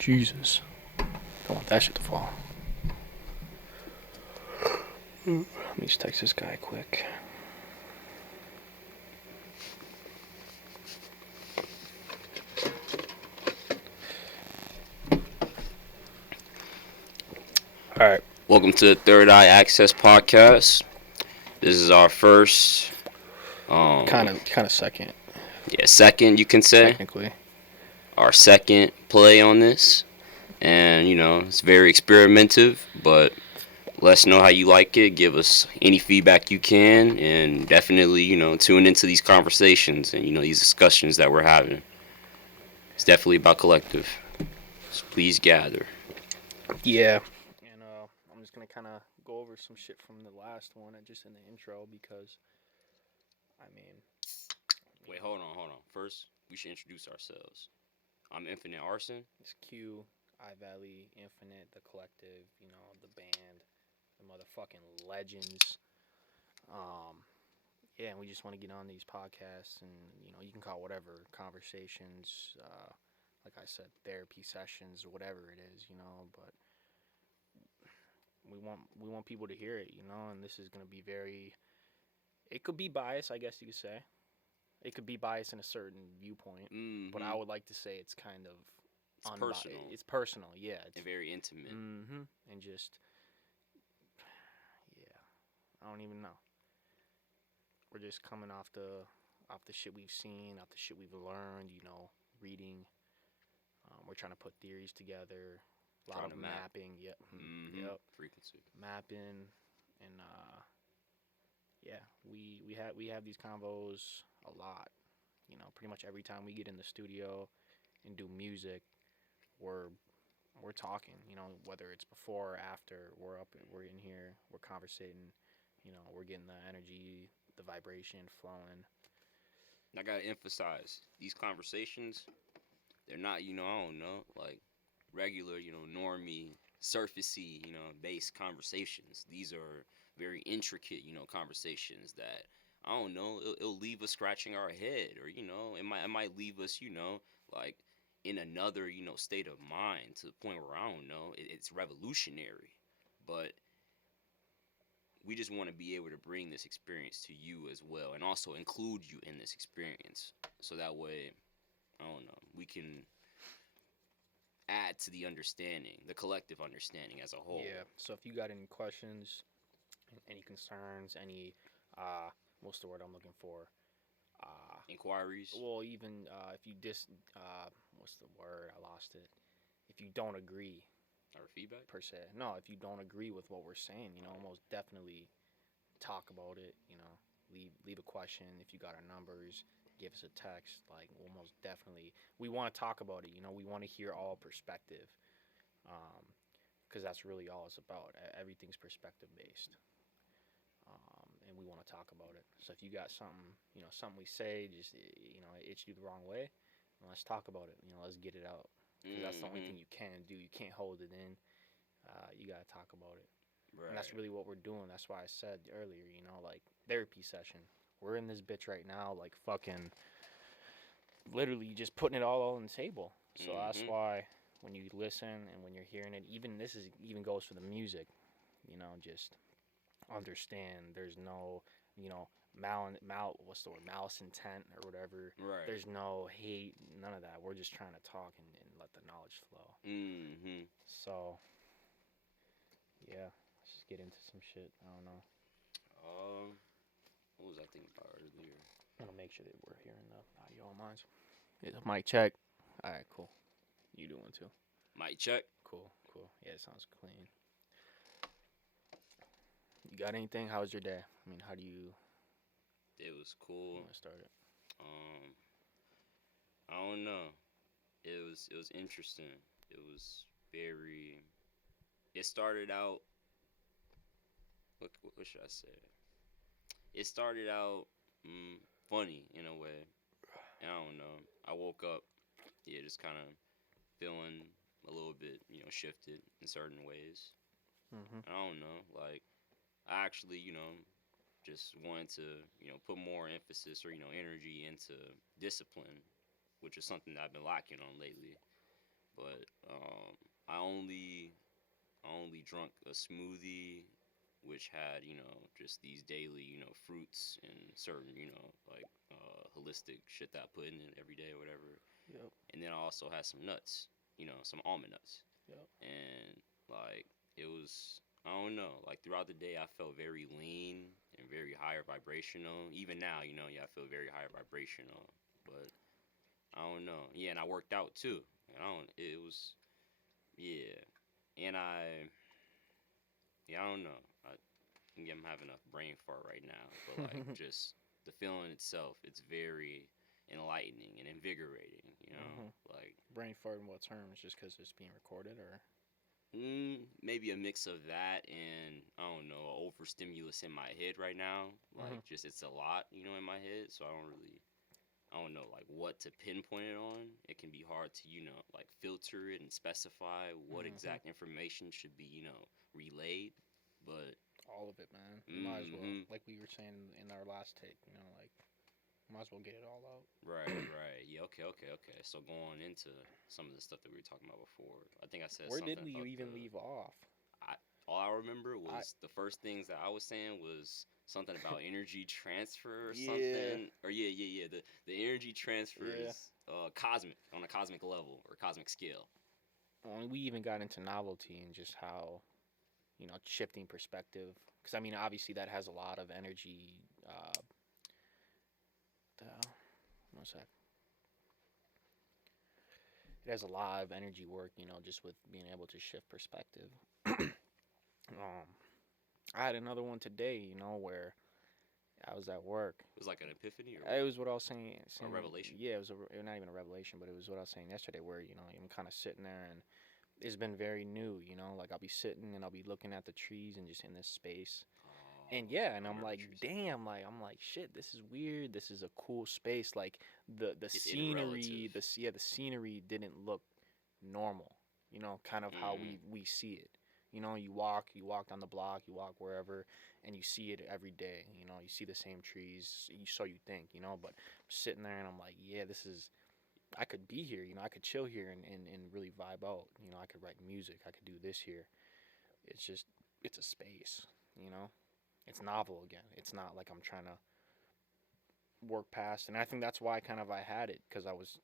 Jesus. Don't want that shit to fall. Let me just text this guy quick. Alright. Welcome to the Third Eye Access Podcast. This is our first... Kind of second. Yeah, second, you can say. Technically. Our second play on this. And, it's very experimentative, but let us know how you like it. Give us any feedback you can. And definitely, tune into these conversations and, these discussions that we're having. It's definitely about collective. So please gather. Yeah. And I'm just going to kind of go over some shit from the last one just in the intro because, Wait, hold on. First, we should introduce ourselves. I'm Infinite Arson. It's Q, EyeValley, Infinite, the collective, the band, the motherfucking legends. Yeah, and we just want to get on these podcasts and, you can call it whatever, conversations, like I said, therapy sessions, or whatever it is, but we want people to hear it, and this is going to be it could be biased, I guess you could say. It could be biased in a certain viewpoint, but I would like to say it's kind of personal. It's personal, yeah. It's and very intimate. And just, yeah, I don't even know. We're just coming off the shit we've seen, off the shit we've learned, reading. We're trying to put theories together. A lot of mapping. Yep. Yep. Frequency. Mapping, and yeah, we have these convos a lot. Pretty much every time we get in the studio and do music, we're talking. Whether it's before or after, we're in here, we're conversating. We're getting the energy, the vibration flowing. I gotta emphasize these conversations. They're not, I don't know, like regular, normie, surfacey, based conversations. These are very intricate, conversations that I don't know. It'll leave us scratching our head, or it might leave us, like in another, state of mind to the point where I don't know. It's revolutionary, but we just want to be able to bring this experience to you as well, and also include you in this experience, so that way, I don't know, we can add to the understanding, the collective understanding as a whole. Yeah. So if you got any questions, any concerns, any what's the word I'm looking for? Inquiries. Well, even if you what's the word? I lost it. If you don't agree, or feedback per se. No, if you don't agree with what we're saying, most definitely talk about it. Leave a question. If you got our numbers, give us a text. Like, we'll most definitely. We want to talk about it. We want to hear all perspective. Because that's really all it's about. Everything's perspective based. And we want to talk about it. So if you got something, something we say, just, it itched you the wrong way, let's talk about it. Let's get it out. Because that's the only thing you can do. You can't hold it in. You got to talk about it. Right. And that's really what we're doing. That's why I said earlier, like therapy session. We're in this bitch right now, like fucking literally just putting it all on the table. So that's why when you listen and when you're hearing it, even goes for the music, just understand there's no, what's the word, malice intent or whatever. Right. There's no hate, none of that. We're just trying to talk and let the knowledge flow. So, yeah, let's just get into some shit. I don't know. What was I thinking about earlier? I want to make sure that we're hearing the audio on mine. Yeah, mic check. All right, cool. You doing too? Mic check. Cool. Yeah, it sounds clean. You got anything? How was your day? How do you... It was cool. You want to start it? I don't know. It was interesting. It was very... It started out... What should I say? It started out funny in a way. I don't know. I woke up, just kind of feeling a little bit, shifted in certain ways. I don't know. Like, I actually, just wanted to, put more emphasis or, energy into discipline, which is something that I've been lacking on lately. but I only drunk a smoothie, which had just these daily fruits and certain like holistic shit that I put in it every day or whatever. Yep. And then I also had some nuts, some almond nuts. Yep. And like it was, I don't know, like throughout the day I felt very lean and very higher vibrational. Even now, yeah, I feel very higher vibrational. But I don't know. Yeah, and I worked out too. And it was, yeah. And I don't know. I think I'm having a brain fart right now, but like just the feeling itself, it's very enlightening and invigorating. Like Brain fart in what terms? Just because it's being recorded, or? maybe a mix of that and I don't know, overstimulus in my head right now. Like just it's a lot, in my head, so I don't know like what to pinpoint it on. It can be hard to, like filter it and specify what exact information should be, relayed. But All of it, man. You might as well. Like we were saying in our last take, like might as well get it all out. right. Yeah, okay. So going into some of the stuff that we were talking about before, I think I said Where something did we about even leave off? all I remember was the first things that I was saying was something about energy transfer or something. Or yeah. The energy transfer is cosmic, on a cosmic level or cosmic scale. We even got into novelty and just how, shifting perspective. Because, I mean, obviously that has a lot of energy. One sec. It has a lot of energy work, just with being able to shift perspective. I had another one today, where I was at work. It was like an epiphany, or it was what I was saying. A revelation. Yeah, it was not even a revelation, but it was what I was saying yesterday, where I'm kind of sitting there, and it's been very new. Like I'll be sitting and I'll be looking at the trees and just in this space, and and I'm like, damn, like I'm like, shit, this is weird. This is a cool space. Like the scenery, the scenery didn't look normal. Kind of how we see it. You walk down the block, you walk wherever, and you see it every day. You see the same trees, so you think, but I'm sitting there and I'm like, yeah, I could be here, I could chill here and really vibe out. I could write music, I could do this here. It's a space, it's novel again. It's not like I'm trying to work past, and I think that's why kind of I had it, because I was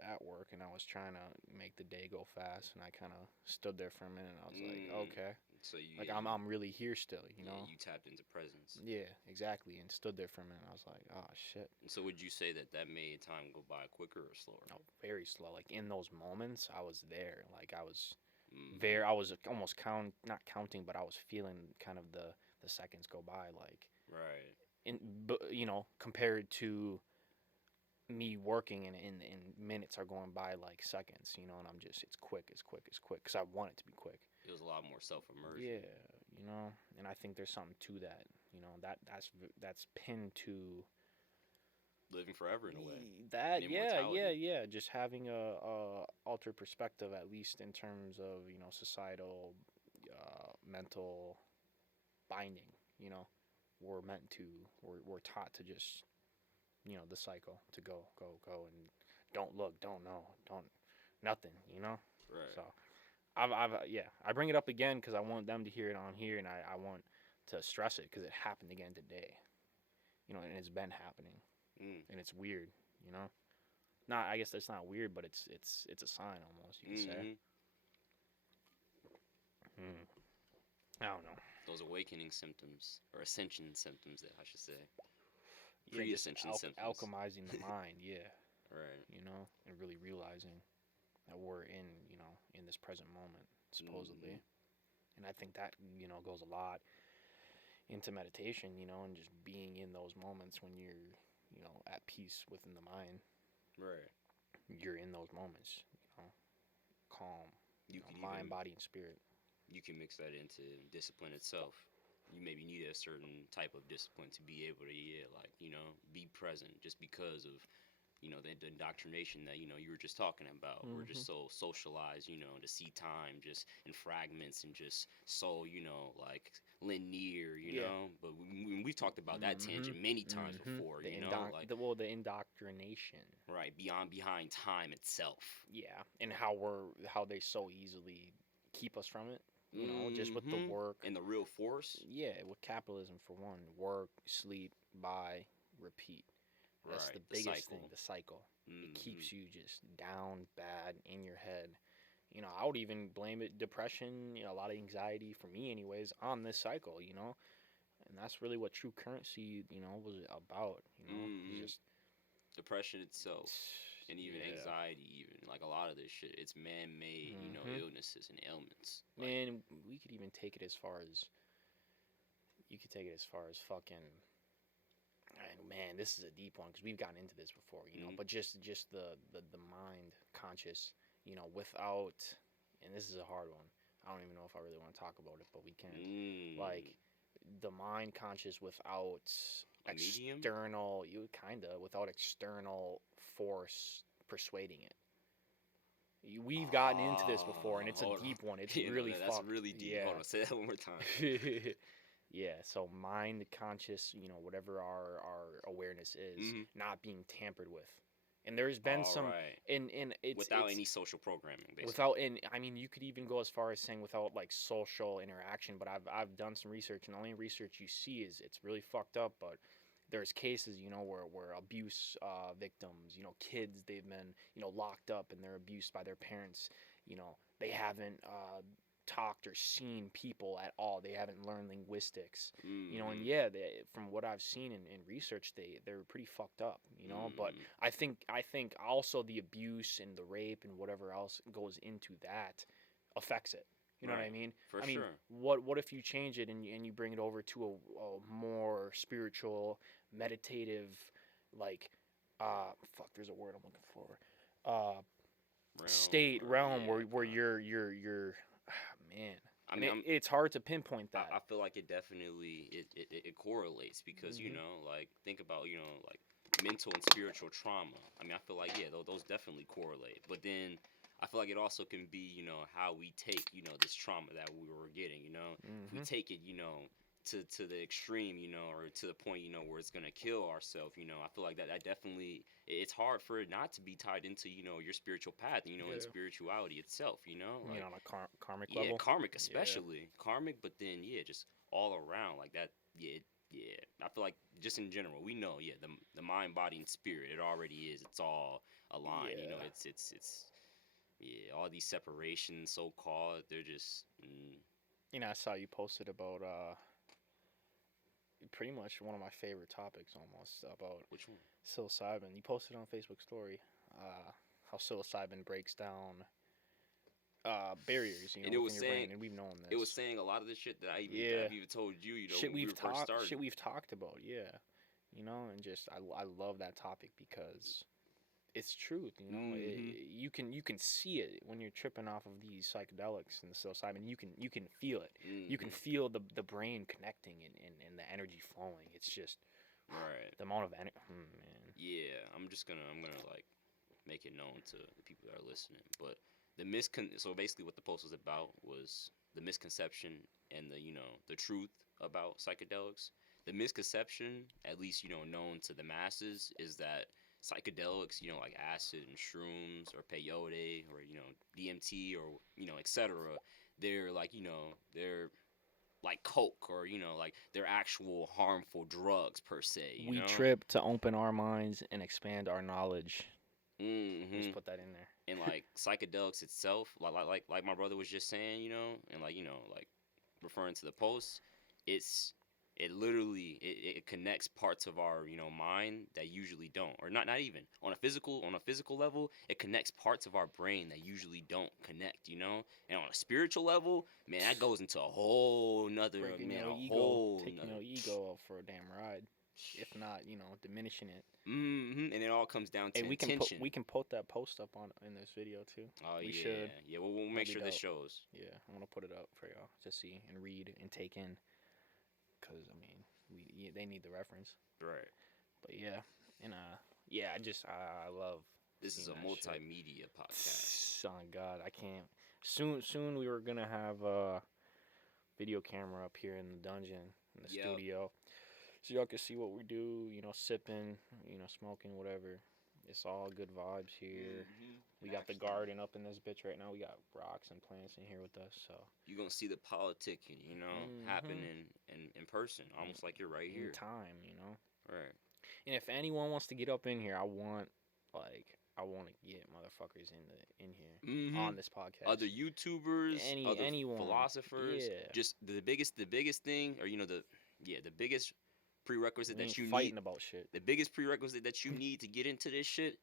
at work and I was trying to make the day go fast, and I kind of stood there for a minute and I was like, okay, so I'm really here still, you tapped into presence. Yeah, exactly, and stood there for a minute. I was like, oh shit. And so would you say that made time go by quicker or slower? No, very slow. Like in those moments I was there, like I was I was almost not counting, but I was feeling kind of the seconds go by, like compared to me working and minutes are going by like seconds, and I'm just, it's quick, because I want it to be quick. It was a lot more self-immersion. Yeah, and I think there's something to that, that's pinned to living forever in a way. That yeah, just having a altered perspective, at least in terms of societal, mental binding. We're taught to just the cycle, to go, and don't look, don't know, don't nothing. Right. So I bring it up again because I want them to hear it on here, and I want to stress it because it happened again today. And it's been happening. And it's weird, Not, I guess that's not weird, but it's a sign almost, you could say. I don't know. Those awakening symptoms, or ascension symptoms, I should say. Yeah, pre-ascension symptoms. Alchemizing the mind, yeah. Right. And really realizing that we're in this present moment, supposedly. And I think that, goes a lot into meditation, and just being in those moments when you're at peace within the mind. Right. You're in those moments, calm, mind, body, and spirit. You can mix that into discipline itself. You maybe need a certain type of discipline to be able to, be present, just because of you know, the indoctrination that, you know, you were just talking about. We're just so socialized, you know, to see time just in fragments and just so, you know, like linear, you know. But we've talked about that tangent many times before, you know, like the indoctrination. right, behind time itself. Yeah, and how they so easily keep us from it. You know, just with the work and the real force. Yeah, with capitalism for one, work, sleep, buy, repeat. That's Right, the the biggest cycle. thing. The cycle. It keeps you just down, bad, in your head. You know, I would even blame it depression, you know, a lot of anxiety for me, anyways, on this cycle. You know, and that's really what true currency, you know, was about. You know, it's just depression itself. And even anxiety, even like a lot of this shit, it's man-made, you know, illnesses and ailments. Like, man, we could even take it as far as fucking. Man, this is a deep one because we've gotten into this before, you know. But just the mind conscious, you know, without, and this is a hard one. I don't even know if I really want to talk about it, but we can. Like the mind conscious without external, without external force persuading it. We've gotten into this before, and it's a deep one. It's really that's really deep. Yeah. Hold on, say that one more time. Yeah, so mind conscious, you know, whatever our awareness is, not being tampered with. And there's been and it's without any social programming, basically. And I mean, you could even go as far as saying without like social interaction. But I've done some research, and the only research you see is it's really fucked up. But there's cases, you know, where abuse victims, you know, kids, they've been, you know, locked up and they're abused by their parents. You know, they haven't talked or seen people at all. They haven't learned linguistics. You know, and from what I've seen in research, they're pretty fucked up. You know, but I think also the abuse and the rape and whatever else goes into that affects it. You know what I mean? I mean, what if you change it and you bring it over to a more spiritual, meditative, like, there's a word I'm looking for. Realm where you're man. I mean, it's hard to pinpoint that. I feel like it definitely it correlates because you know, like, think about, you know, like mental and spiritual trauma. I mean, I feel like those definitely correlate. But then I feel like it also can be, you know, how we take, you know, this trauma that we were getting, you know, if we take it, you know, to the extreme, you know, or to the point, you know, where it's gonna kill ourselves, you know. I feel like that definitely, it's hard for it not to be tied into, you know, your spiritual path, you know, and spirituality itself, you know, like, you know, on a karmic level. Yeah, karmic especially, karmic, but then just all around like that. Yeah. I feel like just in general, we know, the mind, body, and spirit, it already is. It's all aligned, you know. It's all these separations, so called, they're just. You know, I saw you posted about pretty much one of my favorite topics, almost, about which one? Psilocybin. You posted on Facebook story how psilocybin breaks down barriers, you know, and it was within your brain, and we've known this. It was saying a lot of the shit that I've even told you, you know, shit when we first started. Shit we've talked about, you know, and just I love that topic because it's truth, you know. You can see it when you're tripping off of these psychedelics and the psilocybin. You can feel it. You can feel the brain connecting and the energy flowing. It's just the amount of energy. Man. Yeah, I'm gonna like make it known to the people that are listening. But so basically what the post was about was the misconception and the truth about psychedelics. The misconception, at least, you know, known to the masses, is that psychedelics, you know, like acid and shrooms or peyote or, you know, DMT or, you know, etc., they're like, you know, they're like coke or, you know, like they're actual harmful drugs per se. We trip to open our minds and expand our knowledge. Just put that in there. And like psychedelics itself, like my brother was just saying, you know, and like, you know, like referring to the post, it literally connects parts of our, you know, mind that usually don't, or not even on a physical level. It connects parts of our brain that usually don't connect, you know. And on a spiritual level, man, that goes into a whole nother, taking your ego out for a damn ride, if not, you know, diminishing it. And it all comes down to intention. We can put that post up in this video too. Oh, we should. Yeah, we'll make sure this shows. Yeah, I'm gonna put it up for y'all to see and read and take in. Because, I mean, they need the reference. Right. But, yeah, and, Yeah, I love This is a seeing that shit. multimedia podcast. Oh God, I can't. Soon we were gonna have a video camera up here in the dungeon, in the Yep. studio, so y'all can see what we do. You know, sipping, you know, smoking, whatever. It's all good vibes here. We got the garden up in this bitch right now. We got rocks and plants in here with us. So You're gonna see the politicking, you know, happening in person, almost like you're right in here. time, you know. Right. And if anyone wants to get up in here, I want to get motherfuckers in here on this podcast. Other YouTubers, other anyone. philosophers. Yeah. Just the biggest thing, or the biggest prerequisite We that ain't you fighting need. about shit. The biggest prerequisite that you need to get into this shit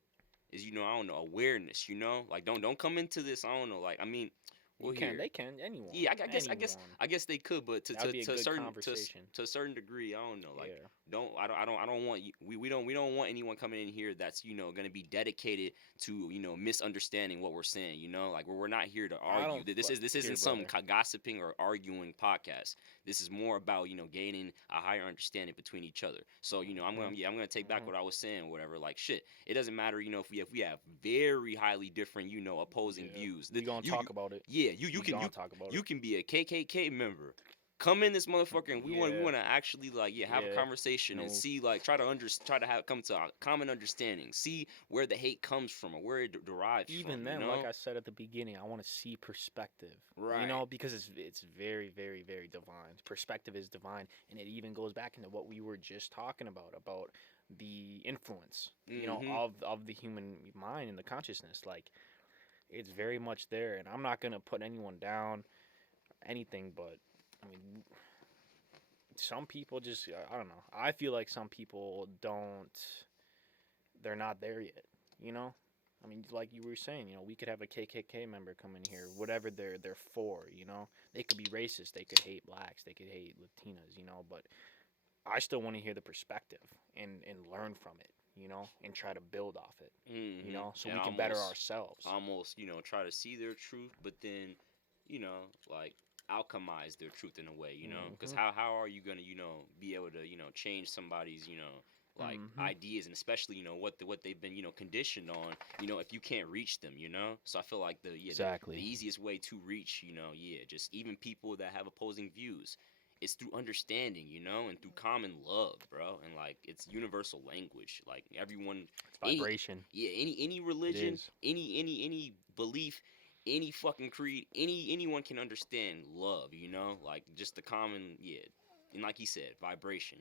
is, I don't know, awareness. Like don't come into this. I don't know. Like, I mean, well, They can anyone. Yeah, anyone. I guess they could, but That'd be a to a good certain conversation. to a certain degree, I don't know. Like, Yeah. I don't want you, we don't want anyone coming in here that's going to be dedicated to misunderstanding what we're saying. Like, we're not here to argue. This isn't some gossiping or arguing podcast. This is more about gaining a higher understanding between each other. So I'm gonna take back what I was saying, or whatever. Like, shit, it doesn't matter if we have very highly different opposing views. We gonna talk about it. Yeah, you can be a KKK member. Come in this motherfucker, and we want to actually have a conversation and see, try to come to a common understanding. See where the hate comes from or where it derives from. Even then, like I said at the beginning, I want to see perspective. Right. Because it's very, very, very divine. Perspective is divine, and it even goes back into what we were just talking about the influence, of the human mind and the consciousness. Like, it's very much there, and I'm not gonna put anyone down, anything, but I mean, some people just, I don't know. I feel like some people they're not there yet, I mean, like you were saying, we could have a KKK member come in here, whatever they're for, They could be racist, they could hate blacks, they could hate Latinas, but I still want to hear the perspective and learn from it, and try to build off it, so and we can better ourselves. Almost, try to see their truth, but then, like, alchemize their truth in a way, because how are you gonna be able to change somebody's like ideas, and especially what they've been conditioned on, if you can't reach them, so I feel like the easiest way to reach just even people that have opposing views, it's through understanding, and through common love, bro, and like it's universal language, like everyone, it's vibration. Any religion, any belief, any fucking creed, anyone can understand love, like just the common, and like he said, vibration,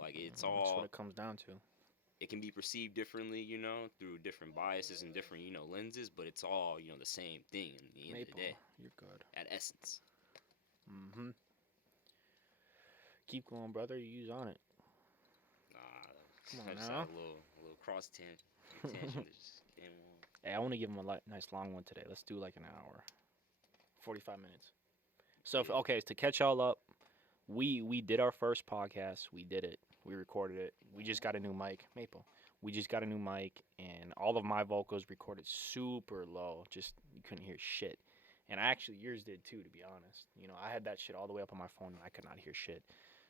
like it's all. That's what it comes down to. It can be perceived differently, through different biases and different, lenses, but it's all, the same thing in the end of the day. You're good. At essence. Keep going, brother. You's on it. Come on, I just had a little cross tangent. Hey, I want to give him a nice long one today. Let's do like an hour, 45 minutes. So, to catch y'all up, we did our first podcast. We did it. We recorded it. We just got a new mic, Maple. We just got a new mic, and all of my vocals recorded super low. Just, you couldn't hear shit. And actually, yours did too, to be honest. I had that shit all the way up on my phone, and I could not hear shit.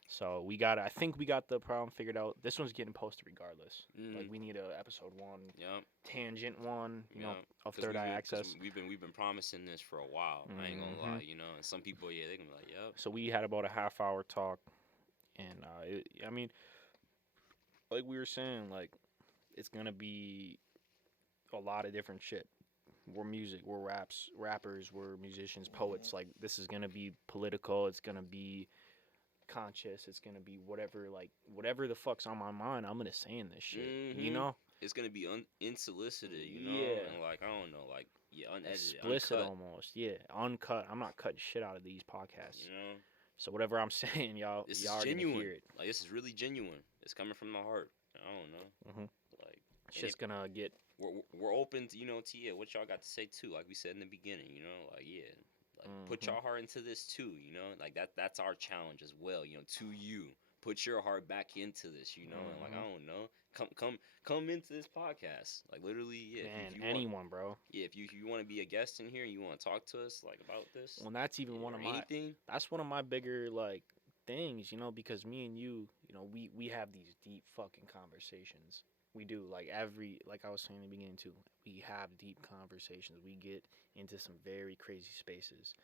So I think we got the problem figured out. This one's getting posted regardless. Like, we need a episode 1, tangent 1, of Third Eye Access. We've been promising this for a while. I ain't gonna lie, and some people, they gonna be like, yep. So we had about a half-hour talk, and I mean, like we were saying, like, it's gonna be a lot of different shit. We're music, we're rappers, we're musicians, poets. Like, this is gonna be political. It's gonna be conscious. It's gonna be whatever the fuck's on my mind, I'm gonna say in this shit. It's gonna be unsolicited, and like, I don't know, like, unedited, explicit, uncut. Almost, uncut. I'm not cutting shit out of these podcasts, So whatever I'm saying, y'all is y'all genuine. Gonna hear it. Like, this is really genuine. It's coming from the heart. I don't know. Like, it's just gonna get. We're open to what y'all got to say too. Like we said in the beginning, like, put your heart into this too, like that's our challenge as well, to you. Put your heart back into this, and like, I don't know, come into this podcast, like, literally, Man, if you anyone, want, bro. If you want to be a guest in here and you want to talk to us, like, about this. Well, that's even one of my. That's one of my bigger, like, things, because me and you, we have these deep fucking conversations. We do. Like I was saying in the beginning too, we have deep conversations. We get into some very crazy spaces,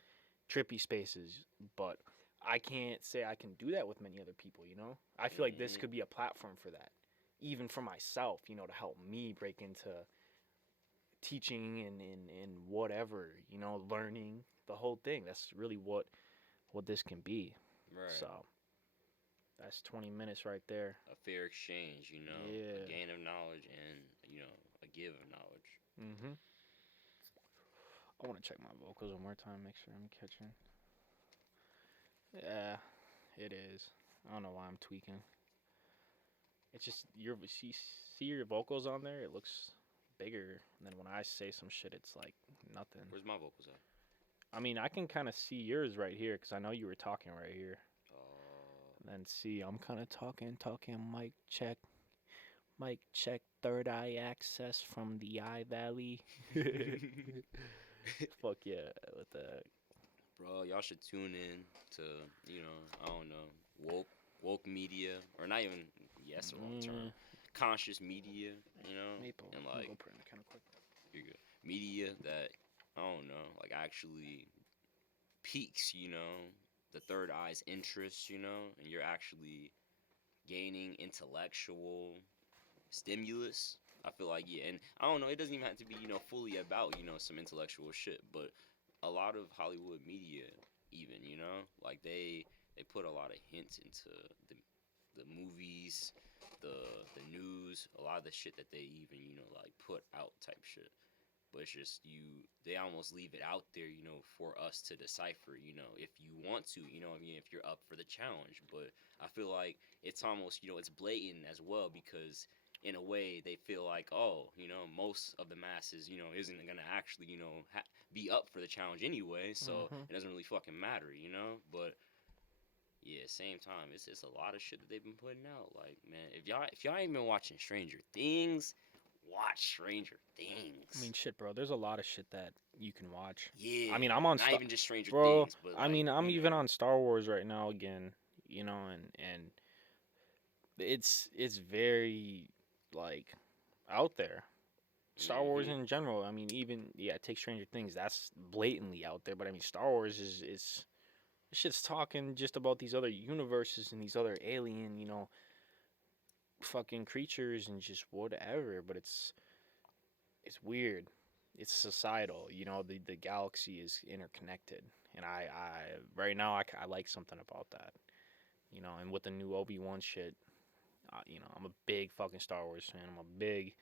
trippy spaces, but I can't say I can do that with many other people, you know? I feel like this Mhm. could be a platform for that. Even for myself, you know, to help me break into teaching and whatever, you know, learning, the whole thing. That's really what this can be. Right. So, that's 20 minutes right there. A fair exchange, a Yeah. gain of knowledge and, a give of knowledge. Mhm. I want to check my vocals one more time, make sure I'm catching. Yeah, it is. I don't know why I'm tweaking. It's just see your vocals on there. It looks bigger, and then when I say some shit, it's like nothing. Where's my vocals at? I mean, I can kind of see yours right here because I know you were talking right here. Uh, And then see, I'm kind of talking. Mic check. Third eye access from the EyeValley. Fuck yeah, with the Bro, y'all should tune in to, I don't know, woke media, or not even, yes, the wrong term, conscious media, maple. and I'm gonna like, go print it kind of quick. you're good. Media that, I don't know, like actually piques, the third eye's interest, and you're actually gaining intellectual stimulus. I feel like, yeah, and I don't know, it doesn't even have to be, fully about, some intellectual shit, but a lot of Hollywood media, even, like they put a lot of hints into the movies, the news, a lot of the shit that they even, like put out type shit. But it's just they almost leave it out there, for us to decipher, if you want to, I mean, if you're up for the challenge. But I feel like it's almost, it's blatant as well because in a way they feel like, oh, most of the masses, isn't gonna actually, be up for the challenge anyway, so it doesn't really fucking matter, But yeah, same time, it's a lot of shit that they've been putting out. Like, man, if y'all ain't been watching Stranger Things, watch Stranger Things. I mean, shit, bro. There's a lot of shit that you can watch. Yeah, I mean, I'm on not even just Stranger bro. Things, but I like, mean, I'm even on Star Wars right now again. You know, and it's very like out there. Star Wars hmm in general. I mean, even yeah, take Stranger Things. That's blatantly out there. But I mean, Star Wars is this shit's talking just about these other universes and these other alien, you know, fucking creatures and just whatever. But it's weird. It's societal. You know, the galaxy is interconnected, and I right now I like something about that. You know, and with the new Obi-Wan shit, you know, I'm a big fucking Star Wars fan. I'm a big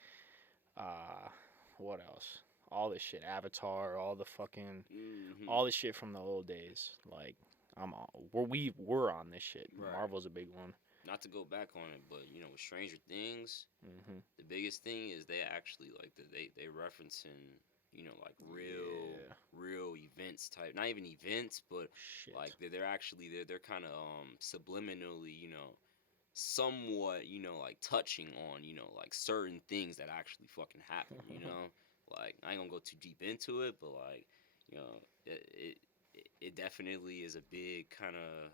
uh, what else? All this shit, Avatar, all the fucking, all this shit from the old days. Like we're on this shit. right. Marvel's a big one. Not to go back on it, but with Stranger Things, Mm-hmm. the biggest thing is they actually like they referencing like real events type, not even events, but Shit. like they're actually they're kind of subliminally somewhat like touching on like certain things that actually fucking happen. Like I ain't gonna go too deep into it, but like it definitely is a big kind of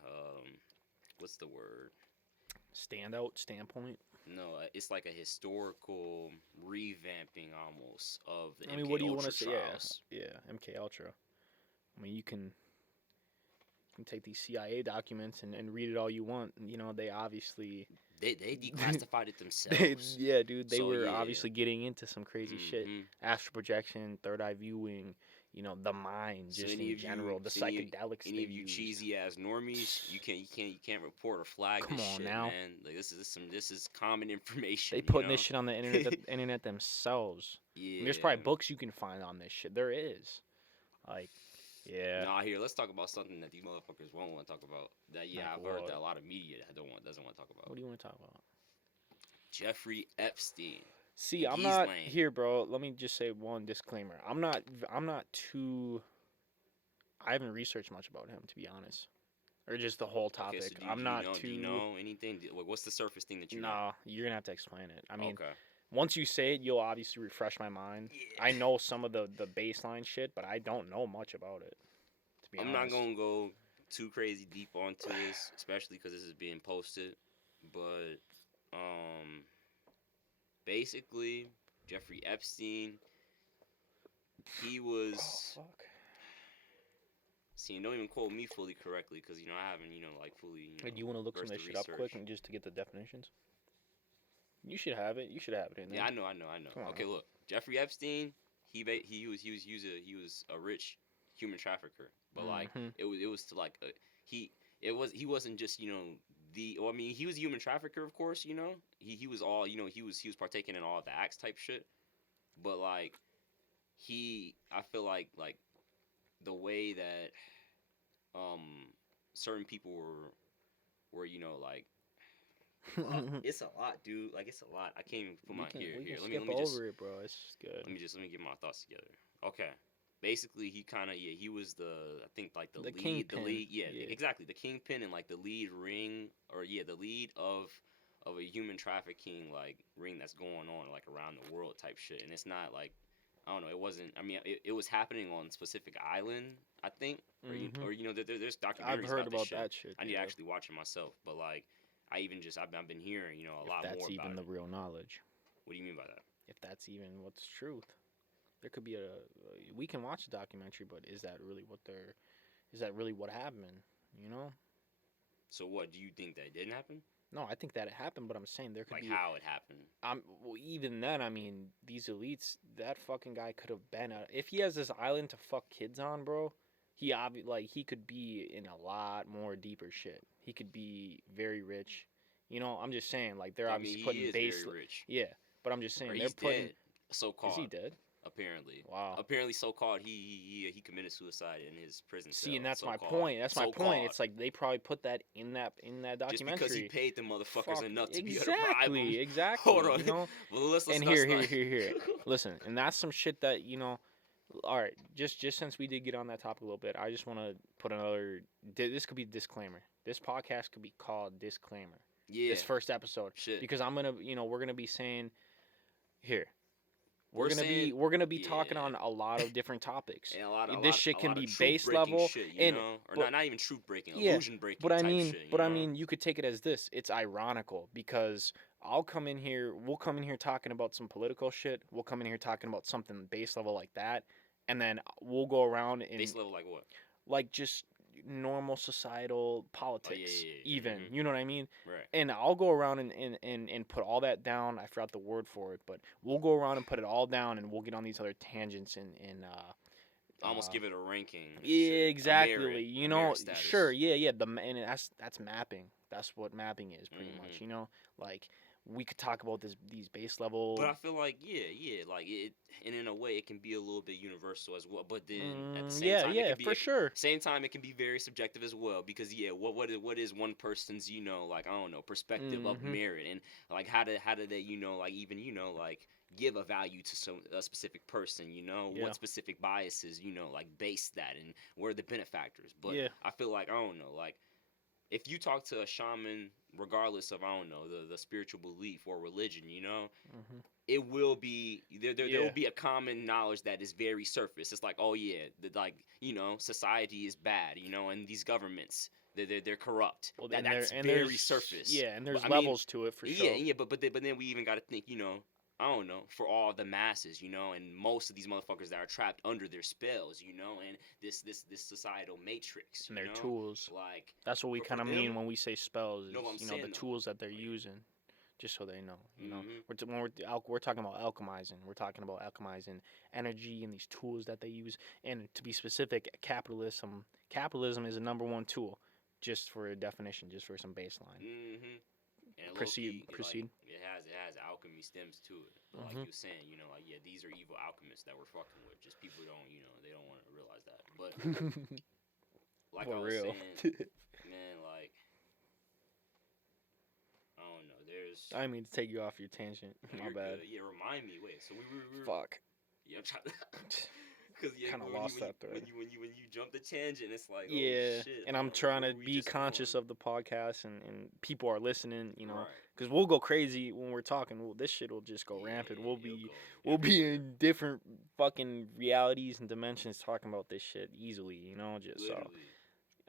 what's the word, Standout standpoint. no, it's like a historical revamping almost of the I mean, MK what do you want Ultra to say? trials. Yeah, MK Ultra. I mean, you can take these CIA documents and read it all you want. You know, they obviously They declassified it they, themselves. yeah, dude, they So were yeah. obviously getting into some crazy shit. hmm Astral projection, third eye viewing, you know, the mind, So just any in of general, you, the so psychedelics any they of you used. cheesy ass normies, you can't report or flag Come this on shit, now. man. Like this is common information. They putting this shit on the internet themselves. Yeah. And there's probably books you can find on this shit. There is. Like, yeah. Nah, here, let's talk about something that these motherfuckers won't want to talk about. That Like I've heard what? that a lot of media doesn't want to talk about. What do you want to talk about? Jeffrey Epstein. See, And I'm he's not lame. here, bro. Let me just say one disclaimer. I'm not too. I haven't researched much about him, to be honest, or just the whole topic. Okay, so I'm not too. Do you know anything? Like, what's the surface thing that you know? Nah, you're gonna have to explain it. I mean, Okay. once you say it, you'll obviously refresh my mind. Yeah. I know some of the baseline shit, but I don't know much about it. To be I'm honest. not gonna go too crazy deep onto this, especially because this is being posted. But basically, Jeffrey Epstein, he was. Oh, fuck. See, don't even quote me fully correctly, because I haven't, like fully. Hey, do you want to look some of this shit up quick and just to get the definitions? You should have it. You should have it in there. Yeah, I know. Okay, look, Jeffrey Epstein, he was a rich human trafficker, but like it was to like he wasn't just I mean, he was a human trafficker, of course. He was all he was partaking in all the acts type shit, but like I feel like the way that certain people were like. It's a lot, dude. Like, it's a lot. I can't even put my here. Let me just over it, bro. It's good. Let me get my thoughts together. Okay. Basically, he kind of he was I think like the lead, kingpin. yeah, exactly, the kingpin and like the lead ring the lead of a human trafficking like ring that's going on like around the world type shit. And it's not like, I don't know, it wasn't. I mean, it was happening on a specific island, I think, or there's documentaries. I've heard about this that shit. I need to actually watch it myself, but like. I've been hearing, a lot more about it. That's even the real knowledge. What do you mean by that? If that's even what's truth. There could be we can watch the documentary, but is that really what happened, So what, do you think that didn't happen? No, I think that it happened, but I'm saying there could be... Like how it happened? Well, even then, I mean, these elites, that fucking guy could have been... if he has this island to fuck kids on, bro... He could be in a lot more deeper shit. He could be very rich. I'm just saying, like, they're obviously putting base. Very rich. Yeah, but I'm just saying or they're putting. Dead, so-called. Is he dead? Apparently. Wow. Apparently, so-called. He committed suicide in his prison cell. See, and that's so-called. my point. That's my point. It's like they probably put that in that documentary. Just because he paid the motherfuckers enough to be able to bribe them. Exactly. Hold on. Well, let's and here. Listen, and that's some shit that All right, just since we did get on that topic a little bit, I just want to put another. This could be a disclaimer. This podcast could be called disclaimer. Yeah. This first episode, shit. Because I'm gonna, we're gonna be saying, here, we're gonna be talking on a lot of different topics. And this shit can be base level, shit, or not even truth breaking, illusion breaking. But I mean, shit, you could take it as this. It's ironical because we'll come in here talking about some political shit. We'll come in here talking about something base level like that. And then we'll go around and base level like what? Like just normal societal politics, even. Mm-hmm. You know what I mean? Right. And I'll go around and put all that down. I forgot the word for it, but we'll go around and put it all down, and we'll get on these other tangents and almost give it a ranking. Yeah, exactly. Sure. Yeah. And that's mapping. That's what mapping is pretty much. Like. We could talk about these base level. But I feel like like it, and in a way it can be a little bit universal as well. But then at the same time, it can be, for sure. Same time, it can be very subjective as well because what is one person's like I don't know perspective of merit and like how do they like even like give a value to a specific person what specific biases like base that and what are the benefactors. But I feel like I don't know like. If you talk to a shaman, regardless of, I don't know, the spiritual belief or religion, it will be, there will be a common knowledge that is very surface. It's like, oh yeah, society is bad, and these governments, they're corrupt. Well, that's very surface. Yeah, and there's levels to it for sure. Yeah, but then we even got to think, I don't know, for all the masses, and most of these motherfuckers that are trapped under their spells, and this societal matrix, and their tools. Like that's what we kind of mean when we say spells. Is, the tools that they're using, just so they know. When we're talking about alchemizing, we're talking about alchemizing energy and these tools that they use. And to be specific, capitalism is a number one tool, just for a definition, just for some baseline. And proceed. Like, it has alchemy stems to it. But like you were saying, these are evil alchemists that we're fucking with. Just people don't, they don't want to realize that. But like I was saying, man, like I don't know. There's. I didn't mean to take you off your tangent. My bad. Good. Yeah, remind me. Wait, so we were. Fuck. Yeah, I'm trying to. Because kind of lost that thread. When you jump the tangent, it's like oh, shit. And I'm trying to be conscious of the podcast and people are listening, Right. Because we'll go crazy when we're talking. This shit will just go rampant. We'll be in different fucking realities and dimensions talking about this shit easily, just Literally.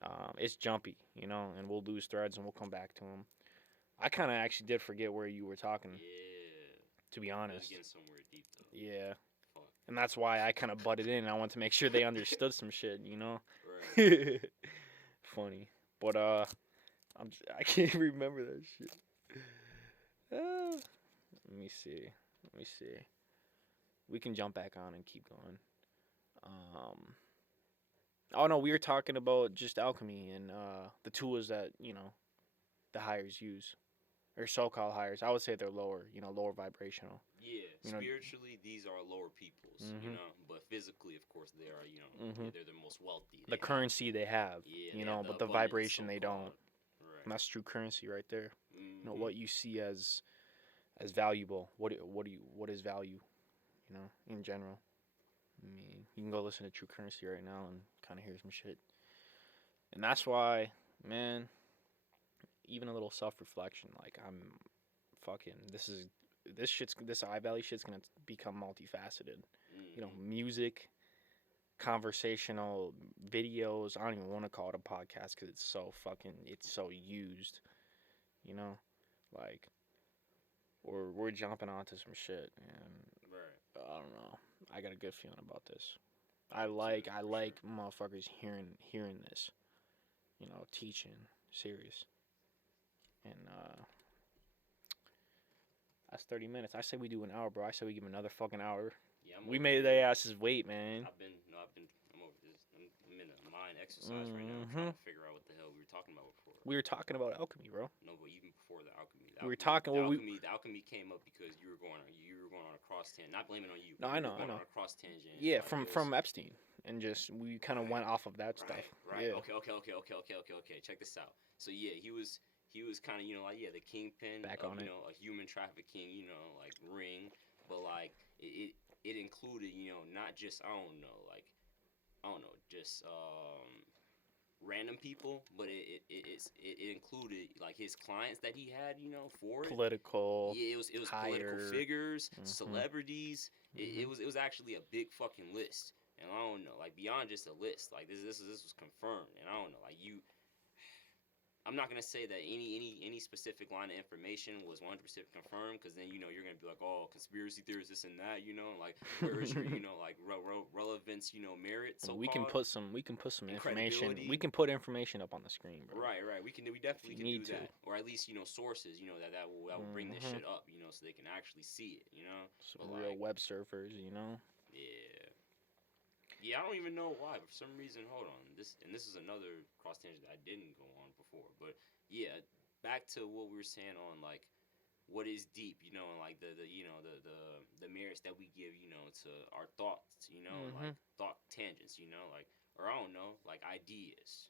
So it's jumpy, and we'll lose threads and we'll come back to them. I kind of actually did forget where you were talking. Yeah. To be I was honest. getting somewhere deep though. Yeah. Fuck. And that's why I kind of butted in. I wanted to make sure they understood some shit, you know? Right. Funny. But, I can't remember that shit. Let me see. Let me see. We can jump back on and keep going. Oh no, we were talking about just alchemy and the tools that, you know, the hires use. Or so-called hires. I would say they're lower, you know, lower vibrational. Yeah, You know, spiritually, these are lower peoples, you know, but physically, of course, they are, you know, they're the most wealthy. The currency they have, yeah, you they know, have but the abundance, vibration they don't. Right. And that's true currency right there. Mm-hmm. You know, what you see as valuable. What is value, you know, in general. I mean, you can go listen to True Currency right now and kind of hear some shit. And that's why, man, even a little self-reflection, like I'm fucking this EyeValley shit's gonna become multifaceted. You know, music, conversational videos. I don't even want to call it a podcast because it's so used. You know, like we're jumping onto some shit, and Right. I don't know. I got a good feeling about this. I like motherfuckers hearing this. You know, teaching serious, and that's 30 minutes. I say we do an hour, bro. I say we give them another fucking hour. Yeah, We made their asses wait, man. I'm over this. I'm in a mind exercise right now, trying to figure out what the hell we were talking about before. We were talking about alchemy, bro. No, but even before the alchemy. We were talking. The alchemy came up because you were going on a cross tangent. Not blaming on you. No, I know. On a cross tangent. Yeah, from Epstein, and just we kind of went off of that stuff. Right. Yeah. Okay. Check this out. So yeah, he was kind of, you know, like, yeah, the kingpin Back of, on you it. know, a human trafficking, you know, like ring, but like it included, you know, not just I don't know, just random people, but it included like his clients that he had, you know, for it. Political. Yeah, it was political figures, celebrities. It was actually a big fucking list, and I don't know, like beyond just a list, like this was confirmed, and I don't know, like you. I'm not gonna say that any specific line of information was 100% confirmed, because then, you know, you're gonna be like, oh, conspiracy theories, this and that, you know, like where is your, you know, like relevance, you know, merit. So we can put some information. We can put information up on the screen, bro. Right. We definitely can do that, or at least, you know, sources, you know, that will bring this shit up, you know, so they can actually see it, you know. Some real web surfers, you know. Yeah, I don't even know why, but for some reason, hold on. This is another cross tangent that I didn't go on before. But yeah, back to what we were saying on like what is deep, you know, and like the you know the merits that we give, you know, to our thoughts, you know, like thought tangents, you know, like, or I don't know, like ideas.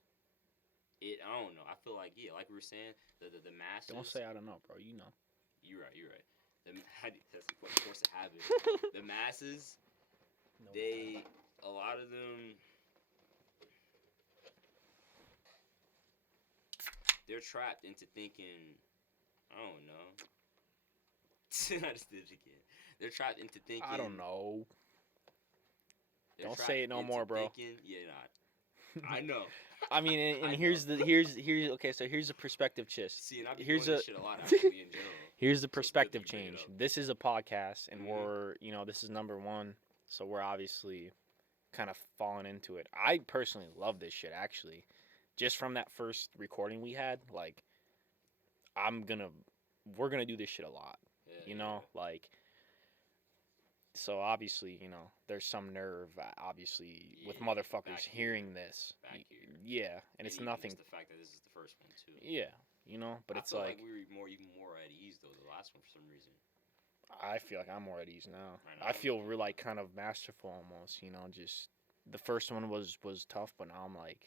I don't know. I feel like, yeah, like we were saying, the masses. Don't say I don't know, bro. You know. You're right. That's of course a habit. The masses, No, a lot of them, they're trapped into thinking, I don't know. I just did it again. They're trapped into thinking, I don't know. Don't say it no more, bro. I know. I mean, and here's okay. So here's the perspective change. See, and I've been doing this shit a lot actually in general. Here's the perspective change. This is a podcast, and we're, you know, this is number one, so we're obviously kind of falling into it. I personally love this shit, actually. Just from that first recording we had, like, we're gonna do this shit a lot. You know, like, so obviously, you know, there's some nerve, obviously, with motherfuckers hearing this. Yeah, and it's nothing. Just the fact that this is the first one too. Yeah, you know, but it's like we were even more at ease though the last one for some reason. I feel like I'm more at ease now. I feel real, like, kind of masterful almost. You know, just the first one was tough, but now I'm like,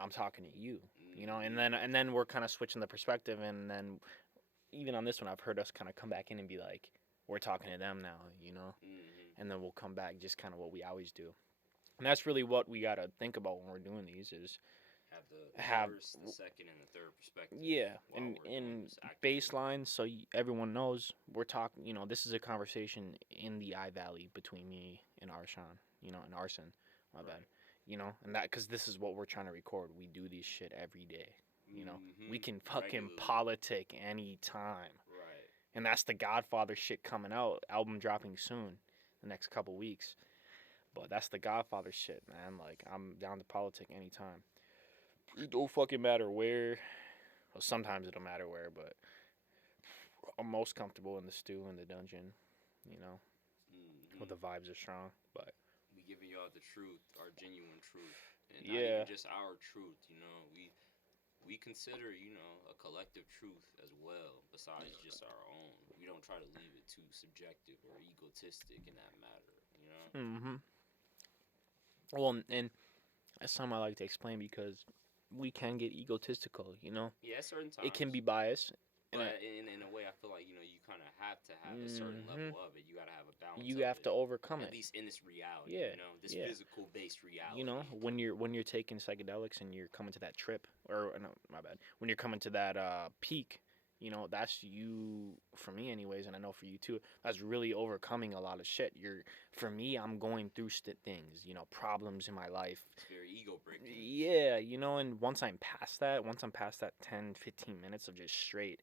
I'm talking to you. You know, and then we're kind of switching the perspective, and then even on this one, I've heard us kind of come back in and be like, we're talking to them now, you know? And then we'll come back just kind of what we always do. And that's really what we got to think about when we're doing these is have the first, the second, and the third perspective. Yeah, and baseline, so everyone knows we're talking, you know, this is a conversation in the EyeValley between me and Arshan, you know, and Arson, my bad. You know, and that, because this is what we're trying to record. We do this shit every day, you know? We can fucking politic anytime. And that's the Godfather shit coming out. Album dropping soon, the next couple weeks. But that's the Godfather shit, man. Like, I'm down to politic anytime. It don't fucking matter where. Well, sometimes it'll matter where, but I'm most comfortable in the stew in the dungeon, you know, where the vibes are strong. But we giving y'all the truth, our genuine truth, and not yeah, even just our truth. You know, we consider, you know, a collective truth as well, besides just our own. We don't try to leave it too subjective or egotistic in that matter. You know. well, and that's something I like to explain because we can get egotistical, you know. Yeah, at certain It can times. be biased. But in a way, I feel like, you know, you kind of have to have a certain level of it. You got to have a balance. You have to overcome at it. least in this reality. Yeah, You know, this yeah. physical based reality. You know, when you're taking psychedelics and you're coming to that trip, or no, my bad. When you're coming to that peak, you know, that's you for me, anyways, and I know for you too. That's really overcoming a lot of shit. For me, I'm going through things, you know, problems in my life. It's very ego breaking. Yeah, you know, and once I'm past that 10, 15 minutes of just straight,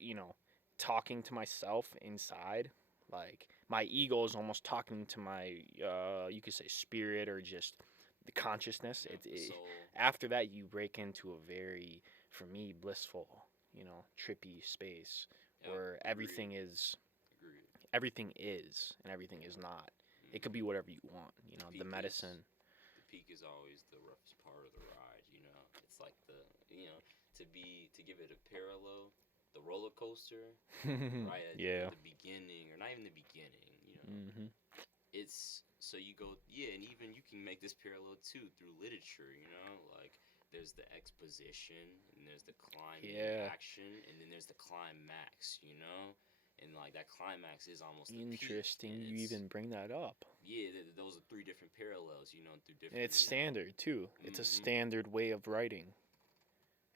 you know, talking to myself inside, like my ego is almost talking to my you could say spirit or just the consciousness. After that you break into a very, for me, blissful, you know, trippy space where everything is and everything is not. It could be whatever you want, you know. The medicine, the peak is always the roughest part of the ride, you know. It's like the, you know, to give it a parallel, the roller coaster, right at the beginning, or not even the beginning, you know. It's so you go, yeah, and even you can make this parallel too through literature, you know, like there's the exposition and there's the climbing action, and then there's the climax, you know. And like that climax is almost interesting. The you even bring that up. Yeah, those are three different parallels, you know, through different. And it's standard too. It's a standard way of writing.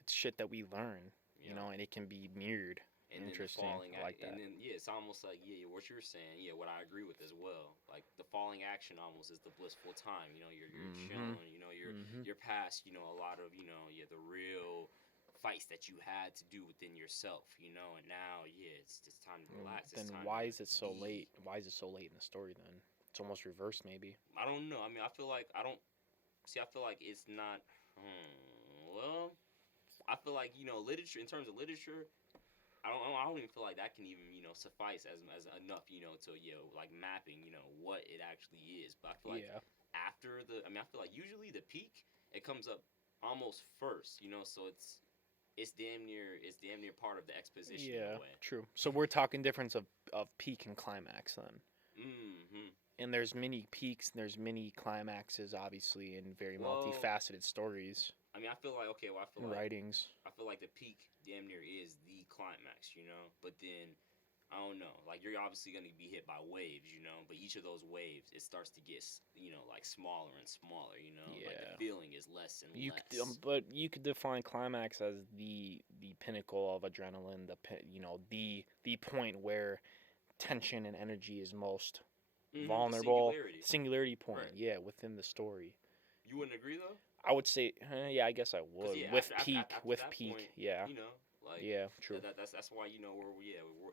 It's shit that we learn, you know, and it can be mirrored. And interesting. I like that. And then it's almost like what you're saying. Yeah, what I agree with as well. Like the falling action almost is the blissful time. You know, you're chilling. You know, you're past. You know, a lot of the real fights that you had to do within yourself. You know, and now it's just time to relax. Then why is it so late? Why is it so late in the story? Then it's almost reversed, maybe. I don't know. I mean, I feel like I don't see. I feel like it's not. Well, I feel like literature. In terms of literature. I don't even feel like that can even suffice as enough to like mapping what it actually is. But I feel like after I feel like usually the peak it comes up almost first, so it's damn near part of the exposition. Yeah, in a way. True. So we're talking difference of peak and climax then. And there's many peaks and there's many climaxes, obviously, in very multifaceted stories. I mean, I feel like writings. I feel like the peak damn near is the climax, But then I don't know. Like you're obviously gonna be hit by waves, But each of those waves, it starts to get like smaller and smaller, Yeah. Like the feeling is less and less. But you could define climax as the pinnacle of adrenaline. The point where tension and energy is most vulnerable. Singularity point. Right. Yeah, within the story. You wouldn't agree though? I would say, yeah, I guess I would. With peak, point, yeah. Like yeah, true. That's why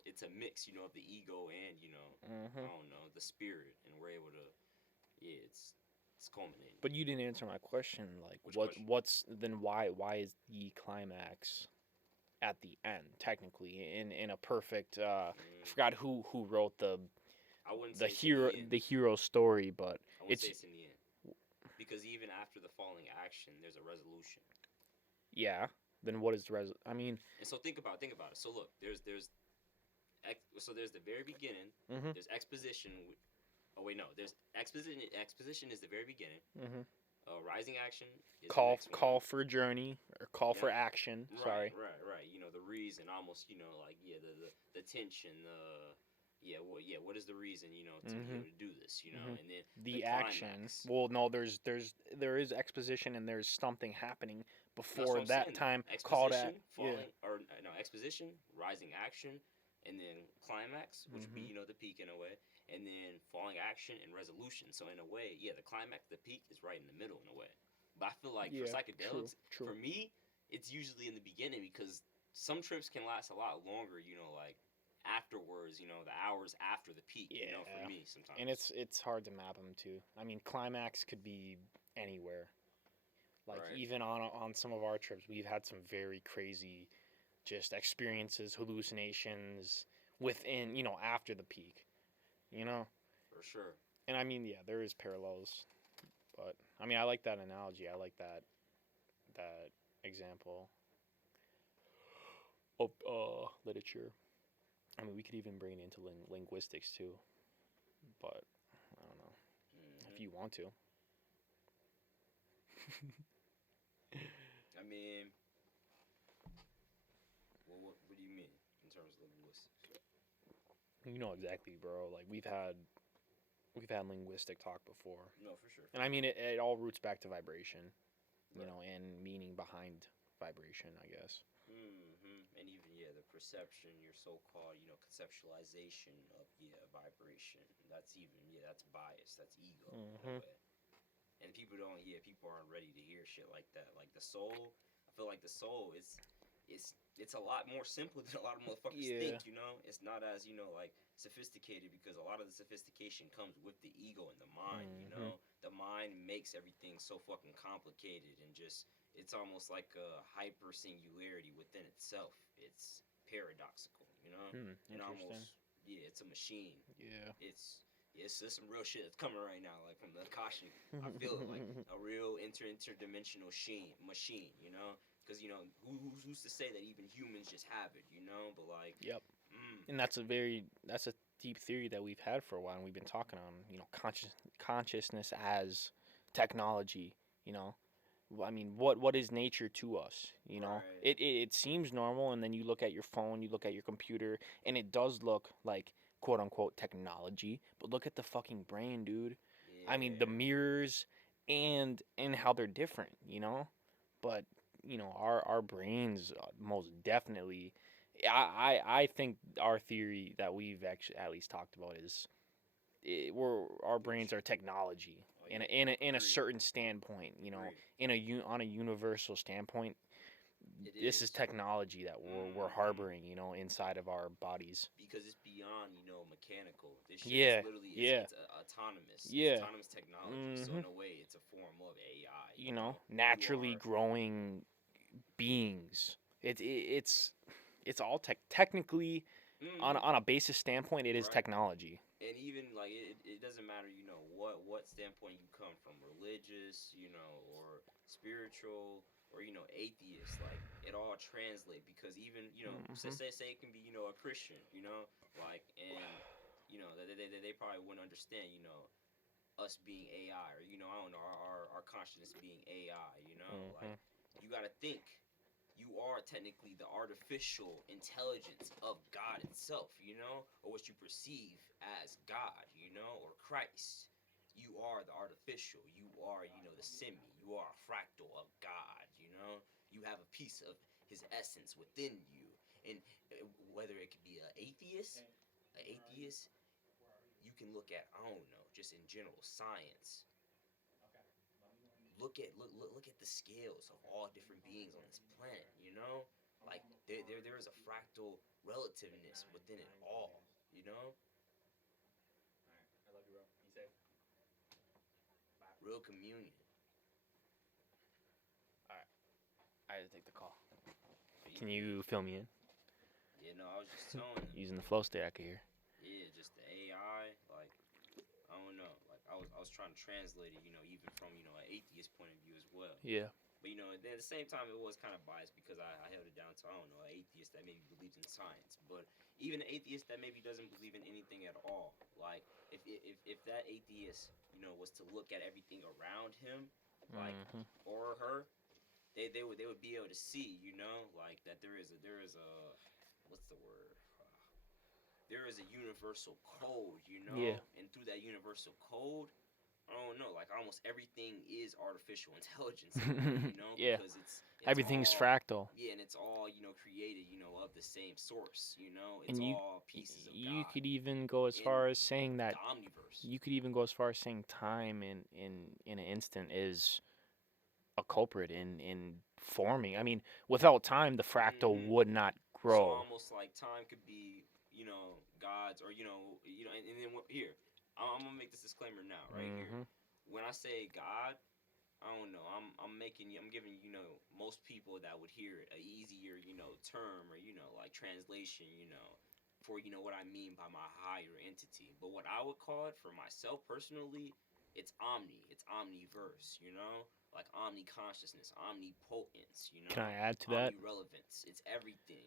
it's a mix, of the ego and I don't know, the spirit, and we're able to, it's culminating. But you didn't answer my question. Like, what's then? Why is the climax at the end? Technically, in a perfect. I forgot who wrote the hero story, but I wouldn't say it's in the end. Because even after the falling action, there's a resolution. Yeah. Then what is the I mean. And so think about it. So look, there's the very beginning. There's exposition. Oh wait, no. There's exposition. Exposition is the very beginning. Rising action. Is call for a journey or call for action. Right, Sorry. Right. The reason, almost. Like the tension. What is the reason, to do this, and then the action. Well, no, there is exposition and there's something happening before that time called at exposition, rising action, and then climax, which would be the peak in a way, and then falling action and resolution. So in a way, the climax, the peak is right in the middle in a way. But I feel like for psychedelics, true. For me, it's usually in the beginning because some trips can last a lot longer, like afterwards, the hours after the peak, Yeah. for me sometimes. And it's hard to map them too. I mean, climax could be anywhere. Like Right. even on some of our trips, we've had some very crazy just experiences, hallucinations within, after the peak, For sure. And I mean, yeah, there is parallels, but I mean, I like that analogy. I like that example of literature. I mean, we could even bring it into linguistics too, but I don't know if you want to. I mean, well, what do you mean in terms of linguistics? You know exactly, bro. Like we've had linguistic talk before. No, for sure. And I mean, it all roots back to vibration, and meaning behind vibration, I guess. And even the perception, your so-called conceptualization of vibration. That's that's bias. That's ego in a way. And people aren't ready to hear shit like that. Like the soul, I feel like the soul it's a lot more simple than a lot of motherfuckers think. It's not as like sophisticated, because a lot of the sophistication comes with the ego and the mind. The mind makes everything so fucking complicated, and just it's almost like a hyper singularity within itself. It's paradoxical, and almost it's a machine. It's some real shit that's coming right now, like from the Akashic. I feel it, like a real interdimensional machine, because who's to say that even humans just have it, but like And that's a deep theory that we've had for a while, and we've been talking on, consciousness as technology, I mean, what is nature to us? Right. It seems normal, and then you look at your phone, you look at your computer, and it does look like quote unquote technology. But look at the fucking brain, dude. I mean, the mirrors and how they're different, But our brains most definitely. I think our theory that we've actually at least talked about is our brains are technology in a certain standpoint, on a universal standpoint. This is technology that we're harboring, inside of our bodies. Because it's beyond, mechanical. This shit is literally it's autonomous. Yeah. It's autonomous technology. So in a way, it's a form of AI. Naturally growing beings. It's all technically on a basis standpoint. It is technology. And even like it doesn't matter, what standpoint you come from, religious, or spiritual, or atheist. Like it all translates, because even say it can be a Christian, like, and they probably wouldn't understand us being AI, or I don't know, our consciousness being AI. Like you got to think. You are technically the artificial intelligence of God itself, or what you perceive as God, or Christ. You are the artificial. You are, the semi. You are a fractal of God, You have a piece of his essence within you. And whether it could be an atheist, you can look at, I don't know, just in general science. Look at the scales of all different beings on this planet, Like there is a fractal relativeness within it all, Alright, I love you, bro. Be safe. Bye. Real communion. Alright, I had to take the call. Can you fill me in? Yeah, no, I was just telling them. Using the flow state, I could hear. Yeah, just the AI, like, I don't know. Like, I was trying to translate it, even from, an atheist point of view as well. Yeah. But, at the same time, it was kind of biased, because I held it down to, I don't know, an atheist that maybe believes in science. But even an atheist that maybe doesn't believe in anything at all. Like, if that atheist, was to look at everything around him, like, or her, they would be able to see, like, that there is a what's the word? There is a universal code, Yeah. And through that universal code, I don't know, like almost everything is artificial intelligence, Yeah. because it's Everything's all, fractal. Yeah, and it's all, created, of the same source, It's And all pieces of you God. could even go as far as saying that the omniverse. you could even go as far as saying time in an instant is a culprit in forming. I mean, without time, the fractal would not grow. So almost like time could be, gods, or and then here, I'm gonna make this disclaimer now, right here. Mhm. When I say God, I don't know. I'm giving most people that would hear it a easier term, or like translation, for what I mean by my higher entity. But what I would call it for myself personally, it's omni. It's omniverse. Like omni consciousness, omnipotence. Can I add to that? Omni relevance. It's everything.